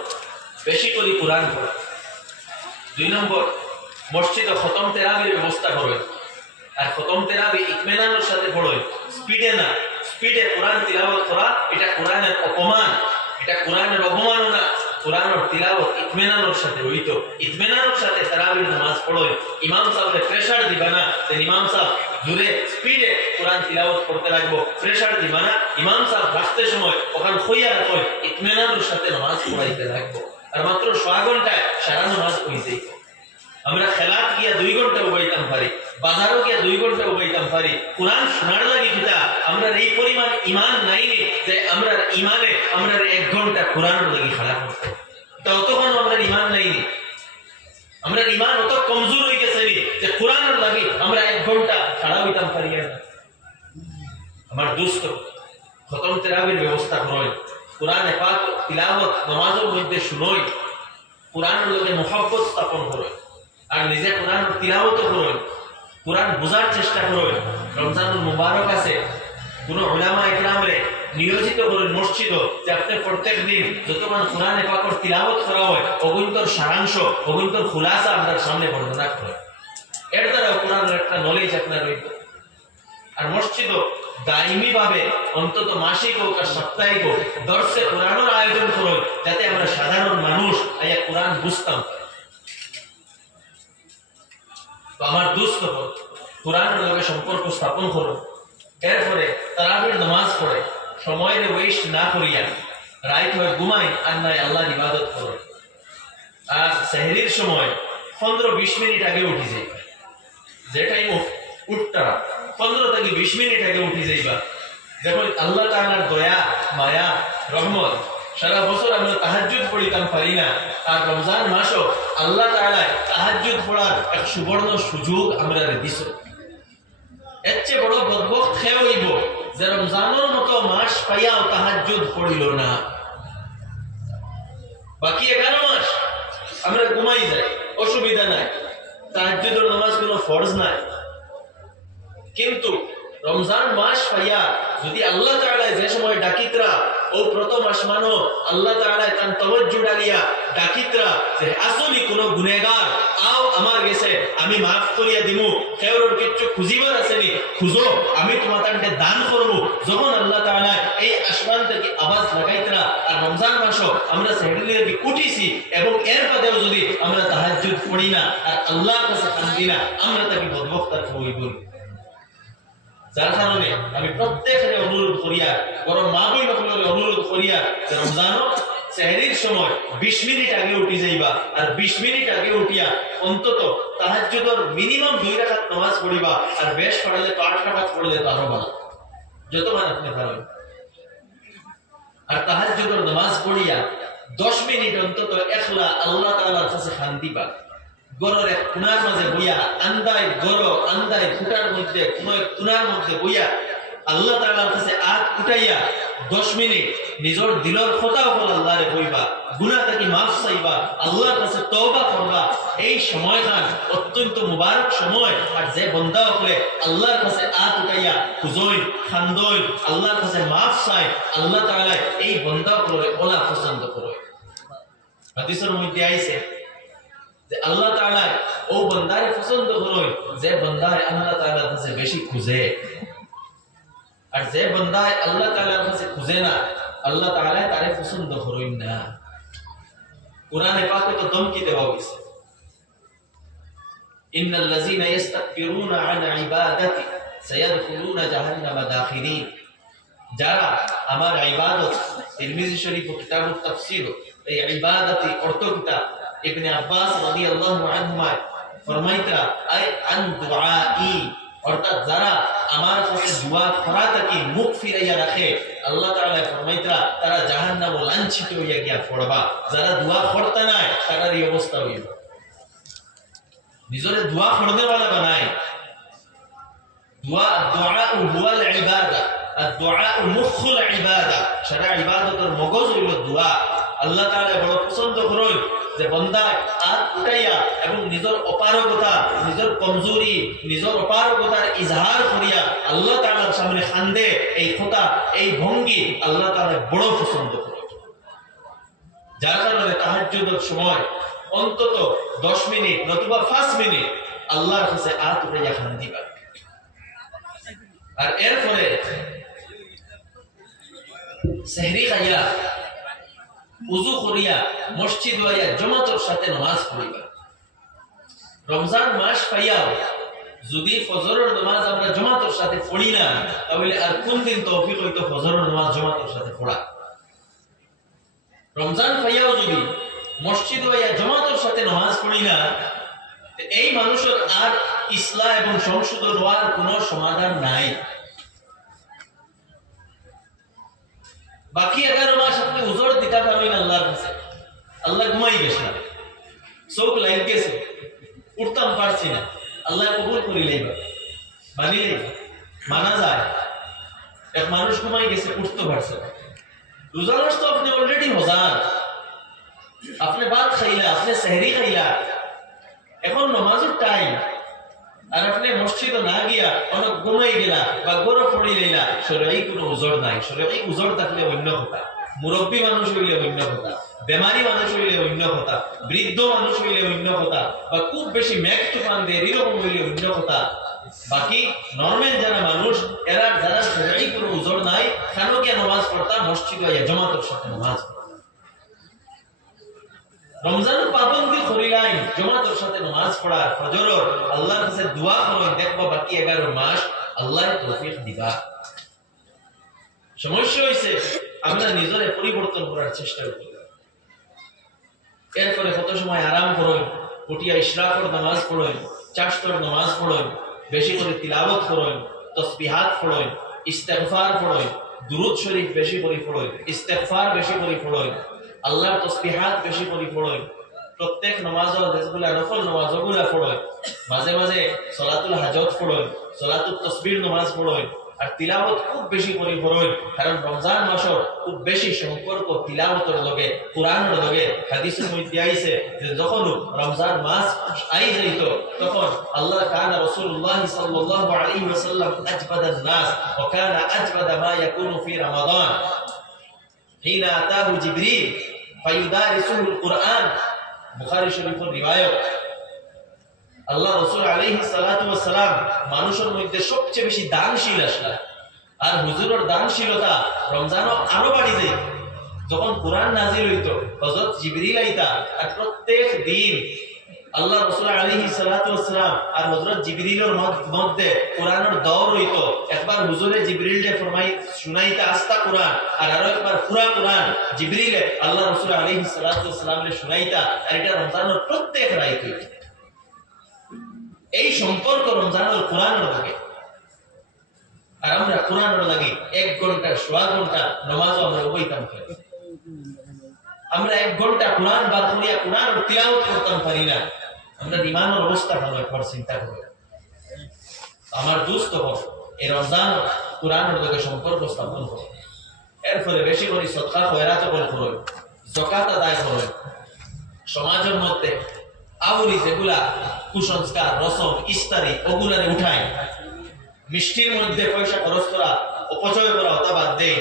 বেশি করে কোরআন পড়ুন। 2 নম্বর, মসজিদে খতম তেরাবির ব্যবস্থা করুন। আর খতম তেরাবি ইতমিনানের সাথে পড়ুন, স্পিডে না। স্পিডে কোরআন তিলাওয়াত করা এটা কোরআনের অপমান, এটা কোরআনের অবমাননা। কোরআনের তিলাওয়াত ইতমিনানের সাথে হইতো, ইতমিনানের সাথে তারাবির নামাজ পড়ুন। ইমাম সাহেবকে প্রেসার দিবা না যে ইমাম সাহেব জোরে স্পিডে কোরআন তিলাওয়াত করতে লাগবো, প্রেসার দিবা না। ইমাম সাহেব রাখতে সময় ওখানে হইয়া রাখো, ইতমিনানের সাথে নামাজ পড়াইতে লাগবো। আর মাত্র 6 ঘন্টায় সারা নামাজ হয়ে যাইত। আমরা খেলাত গিয়া 2 ঘন্টা উবাইতাম পারি, বাজারও গিয়া 2 ঘন্টা উবাইতাম পারি। কোরআন শোনার লাগি কিতা আমরা এই পরিমাণ ইমান নাইনি যে আমরা ইমানে আমরা 1 ঘন্টা কোরআনের লাগি খেলা করতে, ততক্ষণ আমরা ইমান নাইনি। আমরা ইমান অত কমজোর হয়ে গেছে যে কোরআনের লাগি আমরা 1 ঘন্টা খেলা হইতাম পারি না। আমার দোস্ত খতম তেরাবির ব্যবস্থা করেন, কোরআনে পাক তিলাওয়াত নামাজের মধ্যে শুনোই, কোরআনের লগে মুহাব্বত স্থাপন করুন, আর নিজে কোরআন তিলাওয়াত করুন, কোরআন বোঝার চেষ্টা করুন। রমজানুল মুবারক আছে, কোন উলামা ইকরামরে নিয়োজিত করুন মসজিদ, যে আপনি প্রত্যেক দিন যতক্ষণ কোরআনে পাকের তিলাওয়াত করা হয় অগুন্তর সারাংশ, অগুন্তর খুলাসা আপনার সামনে বর্ণনা করেন। এর দ্বারা কোরআনের একটা নলেজ আপনার রইব। আর মসজিদ দাইমি ভাবে অন্তত মাসিক হোক আর সাপ্তাহিক হোক দর্শে কোরআনের আয়োজন করুন, যাতে আমরা সাধারণ মানুষ আইয়া কোরআন বুঝতাম। তো আমার দুস্থ কোরআনের লগে সম্পর্ক স্থাপন করুন। এরপরে তারাবির নামাজ পড়ে সময়ের ওয়েস্ট না করিয়া রাইট হয়ে ঘুমাই আর নাই আল্লাহর ইবাদত করুন। আর সেহরির সময় 15-20 মিনিট আগে উঠি যাইবা, যে টাইম উঠটা 15 থেকে 20 মিনিট আগে উঠি যাইবা। দেখুন আল্লাহ তাআলার দয়া মায়া রহমত, সারা বছর আমরা তাহাজ্জুদ পড়িতাম পারি না, আর রমজান মাসও আল্লাহ তাআলা তাহাজ্জুদ পড়ার এক সুবর্ণ সুযোগ আমরা দিছ। এর চেয়ে বড় বদবখত খেয়ে হইব যে রমজানের মতো মাস পাইয়াও তাহাজ্জুদ পড়িল না। বাকি 11 মাস আমরা ঘুমাই যাই, অসুবিধা নাই, তাহাজ্জুদের নামাজ কোনো ফরজ নাই। কিন্তু রমজান মাস পাইয়া যদি আল্লাহ তাআলা যে সময় ডাকিতরা ও প্রথম আসমানো আল্লাহ তাআলা তার তাওজ্জু ডালিয়া ডাকিতরা যে আসলি কোন গুনাহগার আও আমার গেছে আমি maaf করিয়া দিমু, কেউর কিছু খুঁজিবার আসেনি খুঁজো, আমি তোমাদেরকে দান করব। যখন আল্লাহ তাআলা এই আসমান থেকে আওয়াজ লাগাইতরা, আর রমজান মাসও আমরা সেহরি থেকে উঠিছি এবং এর বাদেও যদি আমরা তাহাজ্জুদ পড়ি না আর আল্লাহর কাছে কান্দি না, আমরা তাকে বদবখতার হইব। যার কারণে আমি প্রত্যেকের অনুরোধ করিয়া, বরং মা বই সকলের অনুরোধ করিয়া যে রমজানও সেহরির সময় 20 মিনিট আগে উঠি যাইবা, আর 20 মিনিট আগে উঠিয়া অন্তত তাহাজ্জুদের মিনিমাম 2 রাকাত নামাজ পড়িবা, আর বেশ পড়লে তো 8 রাকাত পড়লে তো আরো ভালো, যত মান আপনি পারেন। আর তাহাজ্জুদের নামাজ পড়িয়া 10 মিনিট অন্তত একলা আল্লাহ তাআলার কাছে শান্তি পাক। গরের এক কোণার মাঝে বইয়া আন্দায় গর আন্দায় ফুটার মধ্যে কোন এক কোণার মধ্যে বইয়া আল্লাহ তাআলার কাছে আত উঠাইয়া 10 মিনিট নিজের দিলের কথা বল আল্লাহরে কইবা, গুনাহ থেকে maaf চাইবা, আল্লাহর কাছে তওবা করবা। এই সময়খান অত্যন্ত মুবারক সময়। আর যে বান্দা হলে আল্লাহর কাছে আত উঠাইয়া খুঁজই খান্দই আল্লাহর কাছে maaf চাই, আল্লাহ তাআলা এই বান্দা করে ওলা পছন্দ করে। হাদিসের মধ্যে আইছে যে আল্লাহ তাআলা ও বান্দারে পছন্দ করে যে বান্দারে আল্লাহ তাআলার কাছে বেশি খুঁজে, আর যে বান্দায় আল্লাহ তাআলার কাছে খুঁজে না আল্লাহ তাআলা তারে পছন্দ করেন না। কোরআনে পাকে তো ধমকি দেওয়া হয়েছে, ইন্নাল লাযিনা ইস্তাকবিরুনা আন ইবাদাতি সায়াদখুলুনা জাহান্নামা দাখিরিন। যারা আমার ইবাদত, তিরমিজি শরীফ ও কিতাবুত তাফসীর এই ইবাদতি অর্থ কিতাব ইবনে আব্বাস রাদিয়াল্লাহু আনহুমা ফরমাইতা আই আন দুআই, অর্থাৎ যারা আমার কাছে দোয়া করা থাকি মুখ ফিরাইয়া রাখে, আল্লাহ তাআলা ফরমাইতা তারা জাহান্নাম লাঞ্ছিত হইয়া গিয়া পড়বা। যারা দোয়া করতে নাই তাদের এই অবস্থা হইব। নিজরে দোয়া করতে वाला বানায়। দোয়া হুয়াল ইবাদা, আর দোয়া মুখুল ইবাদা। সারা ইবাদতের মগজ হইল দোয়া। আল্লাহ তাআলা বড় পছন্দ করেন যে বান্দা হাত উঠাইয়া এবং নিজের অপারগতা, নিজের কমজোরি, নিজের অপারগতার ইজহার করিয়া আল্লাহ তাআলার সামনে কান্দে। এই কথা, এই ভঙ্গি আল্লাহ তাআলা বড় পছন্দ করেন। যার কারণে তাহাজ্জুদের সময় অন্তত 10 মিনিট নতুবা 5 মিনিট আল্লাহর কাছে হাত উঠাইয়া কান্দিবা। আর এরপরে সেহরি খাইয়া উযু করিয়া মসজিদ হইয়া জামাতের সাথে নামাজ পড়িবা। রমজান মাস পাইয়াও যদি ফজরের নামাজ আমরা জামাতের সাথে পড়ি না, তাহলে আর কোন দিন তৌফিক হইতো ফজরের নামাজ জামাতের সাথে পড়া? রমজান পাইয়াও যদি মসজিদ হইয়া জামাতের সাথে নামাজ পড়ি না, এই মানুষের আর ইসলাহ এবং সংশোধন হওয়ার কোনো সমাধান নাই। বাকি 11 মাস আপনি উজর দিতে পারবেন আল্লাহর কাছে। আল্লাহ ঘুমাই গেছে, চোখ লাইন গেছে, উঠতাম পারছি না, আল্লাহ কবুল করি লাইবা, মানি লাইবা, মানা যায়। এক মানুষ ঘুমাই গেছে, উঠতে পারছে না, রোজা মাস তো আপনি অলরেডি হজান, আপনি ভাত খাইলা, আপনি সেহরি খাইলা, এখন নামাজের টাইম, আর আপনি মসজিদে না গিয়া অনেক ঘুমাই গেলা বা গরম পড়ি গেলা, শরীরে কোনো উজর নাই। শরীরে উজর থাকলে অন্য কথা, মুরব্বী মানুষ হইলে অন্য কথা, বেমারি মানুষ হইলে অন্য কথা, বৃদ্ধ মানুষ হইলে অন্য কথা, বা খুব বেশি মেঘ তুফান দিয়ে এরকম হইলে অন্য কথা। বাকি নর্মাল যারা মানুষ, এরা যারা শরীরে কোনো উজর নাই, কেন গিয়ে নামাজ পড়তা? মসজিদে জামাতের সাথে নামাজ পড়তা। রমজানের পাবন্দি করিলাই জামাতের সাথে নামাজ পড়া, ফজরের আল্লাহর কাছে দোয়া করেন, দেখবা বাকি 11 মাস আল্লাহ তৌফিক দিবা। সমস্যা হইছে আমরা নিজের পরিবর্তন করার চেষ্টা করি, এরপরে কত সময় আরাম করেন, উঠিয়া ইশরাকের নামাজ পড়েন, চারটার নামাজ পড়েন, বেশি করে তিলাওয়াত করেন, তাসবিহাত পড়েন, ইস্তিগফার পড়েন, দুরূদ শরীফ বেশি করে পড়েন, ইস্তিগফার বেশি করে পড়েন, আল্লাহর তাসবিহাত বেশি করে পড়েন, প্রত্যেক নামাজও যেগুলা নফল নামাজগুলা পড়েন, মাঝে মাঝে সালাতুল হাজত পড়েন, সালাতুত তাসবিহ নামাজ পড়েন, আর তিলাওয়াত খুব বেশি করে পড়েন। কারণ রমজান মাসের খুব বেশি সম্পর্ক তিলাওয়াতের লগে, কোরআনের লগে। হাদিসের মধ্যে আইছে যে যখন রমজান মাস আই যাইতো তখন আল্লাহ কানা রাসূলুল্লাহ সাল্লাল্লাহু আলাইহি ওয়াসাল্লাম আজবাদান নাস ওয়া কানা আজবাদা মা ইয়াকুনু ফি রমাদান হিনা আতাহু জিবরিল ফায়ুদারিসুহুল কুরআন। বুখারী শরীফের রিওয়ায়াত। আল্লাহ রাসূল আলাইহিস সালাতু ওয়াস সালাম মানুষের মধ্যে সবচেয়ে বেশি দানশীল আসলা, আর হুজুরের দানশীলতা রমজানও আরো বাড়ি যায়। যখন কোরআন নাজিল হইতো, হযরত জিবরিল আইতা, আর প্রত্যেক দিন আল্লাহ রাসূল আলাইহিস সালাতু ওয়াস সালাম আর হযরত জিবরিলের মধ্যে কোরআনের দৌড় হইতো। একবার হুজুরে জিবরিলকে ফরমাই শুনাইতা আস্তা কোরআন, আর আরো একবার পুরা কোরআন জিবরিলে আল্লাহ রাসূল আলাইহিস সালাতু ওয়াস সালামকে শুনাইতা। আর এটা রমজানের প্রত্যেক রাত হইতো। এই সম্পর্ক রমজানের কোরআনের লাগে। আর আমরা কোরআনের লাগে 1 ঘন্টা, 1.5 ঘন্টা নামাজও আমরা বইতাম পারি। আমরা 1 ঘন্টা কোরআন বাদ করিয়া কোরআনের তিলাওয়াত করতাম পারি না। আমরা ইমানের অবস্থা ভালো একবার চিন্তা করি। আমার দোস্ত হোক, এই রমজান কোরআনের লগে সম্পর্ক স্থাপন করো। এরপরে বেশি করে সদকা খয়রাত করো, যাকাত আদায় করো। সমাজের মধ্যে আউরি যেগুলা কুসংস্কার, রসম, ইস্তারি ওগুলারে উঠায়। মিষ্টির মধ্যে পয়সা খরচ করা, অপচয় করা ওটা বাদ দেন।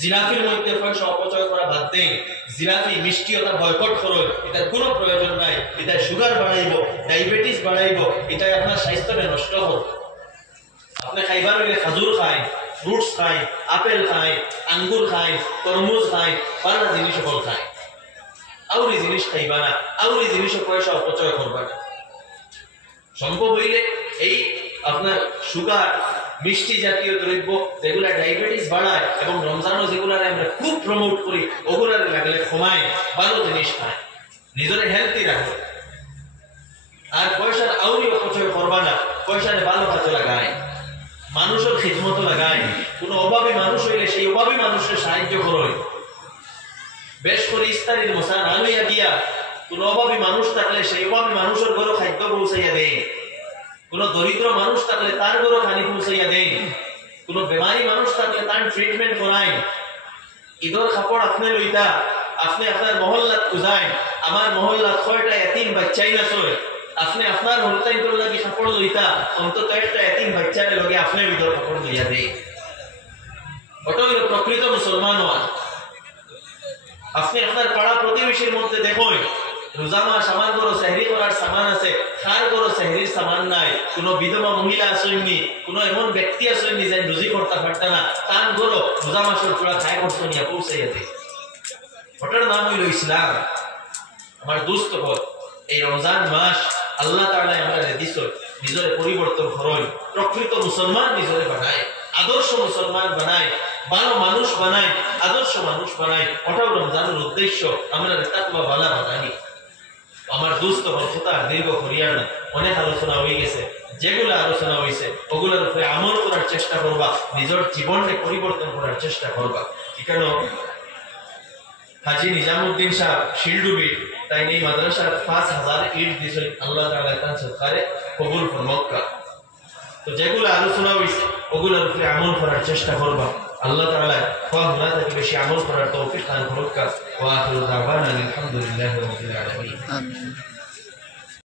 জিলাপির মধ্যে পয়সা অপচয় করা বাদ দেন। জিলাপি মিষ্টি ওটা বয়কট করো, এটার কোনো প্রয়োজন নাই। এটা সুগার বাড়াইব, ডায়াবেটিস বাড়াইব, এটা আপনার স্বাস্থ্যকে নষ্ট করবে। আপনি খাইবার হইলে খাজুর খাই, ফ্রুটস খাই, আপেল খাই, আঙ্গুর খাই, তরমুজ খাই, পানা জিনিস সকল খাই। আউরি জিনিস খাইবা না, আউরি জিনিস পয়সা অপচয় করবা না। সম্ভব হইলে এই আপনার সুগার, মিষ্টি জাতীয় দ্রব্য যেগুলা ডায়াবেটিস বাড়ায় এবং রমজানও যেগুলারে আমরা খুব প্রমোট করি, ওগুলারে লাগলে কমায়, ভালো জিনিস খায়, নিজের হেলথি রাখো। আর পয়সার আউরি অপচয় করবা না, পয়সারে ভালো কাজে লাগায়, মানুষের খিদমত লাগায়। কোনো অভাবী মানুষ হইলে সেই অভাবী মানুষের সাহায্য করো। বেশ করে ইস্তারির মশা না লইয়া দিয়া কোন অভাবী মানুষ থাকলে সেই অভাবী মানুষের ঘরে খাদ্য পৌঁছাইয়া দেয়। কোন দরিদ্র মানুষ থাকলে তার ঘরে খানি পৌঁছাইয়া দেয়। কোন বেমারি মানুষ থাকলে তার ট্রিটমেন্ট করায়। ঈদের কাপড় আপনি লইতা, আপনি আপনার মহল্লাত খুঁজায়। আমার মহল্লাত 6টা এতিম বাচ্চাই না চলে, আপনি আপনার হলতাইন লাগি কাপড় লইতা, অন্তত একটা এতিম বাচ্চারে লগে আপনি ঈদের কাপড় লইয়া দেয়। ওটা হইল প্রকৃত মুসলমান হওয়া। আপনি আপনার পাড়া প্রতিবেশীর মধ্যে দেখুন, রোজা মাস আমার ঘরে সেহরি করার সামান আছে, কার ঘরে সেহরির সামান নাই। কোন বিধবা মহিলা আসেননি, কোন এমন ব্যক্তি আসেননি যে রুজি করতে পারত না, তার ঘরে রোজা মাসের চূড়া খায় করতে নিয়ে পৌঁছাইয়া দেয়। ওটার নাম হইল ইসলাম। আমার দোস্ত হল, এই রমজান মাস আল্লাহ তাআলা আমরা দিছ, নিজের পরিবর্তন করই, প্রকৃত মুসলমান নিজের বানায়, আদর্শ মুসলমান বানায়, ভালো মানুষ বানায়, আদর্শ মানুষ বানায়। ওটাও রমজানের উদ্দেশ্য। আমরা তাকওয়া ভালো বানাই। আমার দোস্ত কথা দীর্ঘ করিয়ার না, অনেক আলোচনা হয়ে গেছে। যেগুলো আলোচনা হয়েছে ওগুলোর উপরে আমল করার চেষ্টা করবা, নিজের জীবনকে পরিবর্তন করার চেষ্টা করবা। কেন হাজি নিজামুদ্দিন সাহেব শিলডুবি তাই এই মাদ্রাসার 5000 ইট দিয়েছেন, আল্লাহ তাআলা তার সরকারে কবুল ফরমাক। তো যেগুলো আলোচনা হয়েছে ওগুলোর উপরে আমল করার চেষ্টা করবা। আল্লাহ তাআলা কোরআন থেকে বেশি আমল করার তৌফিক দান করুক। ওয়া আখিরু দাওয়ানা আলহামদুলিল্লাহি রাব্বিল আলামিন। আমিন।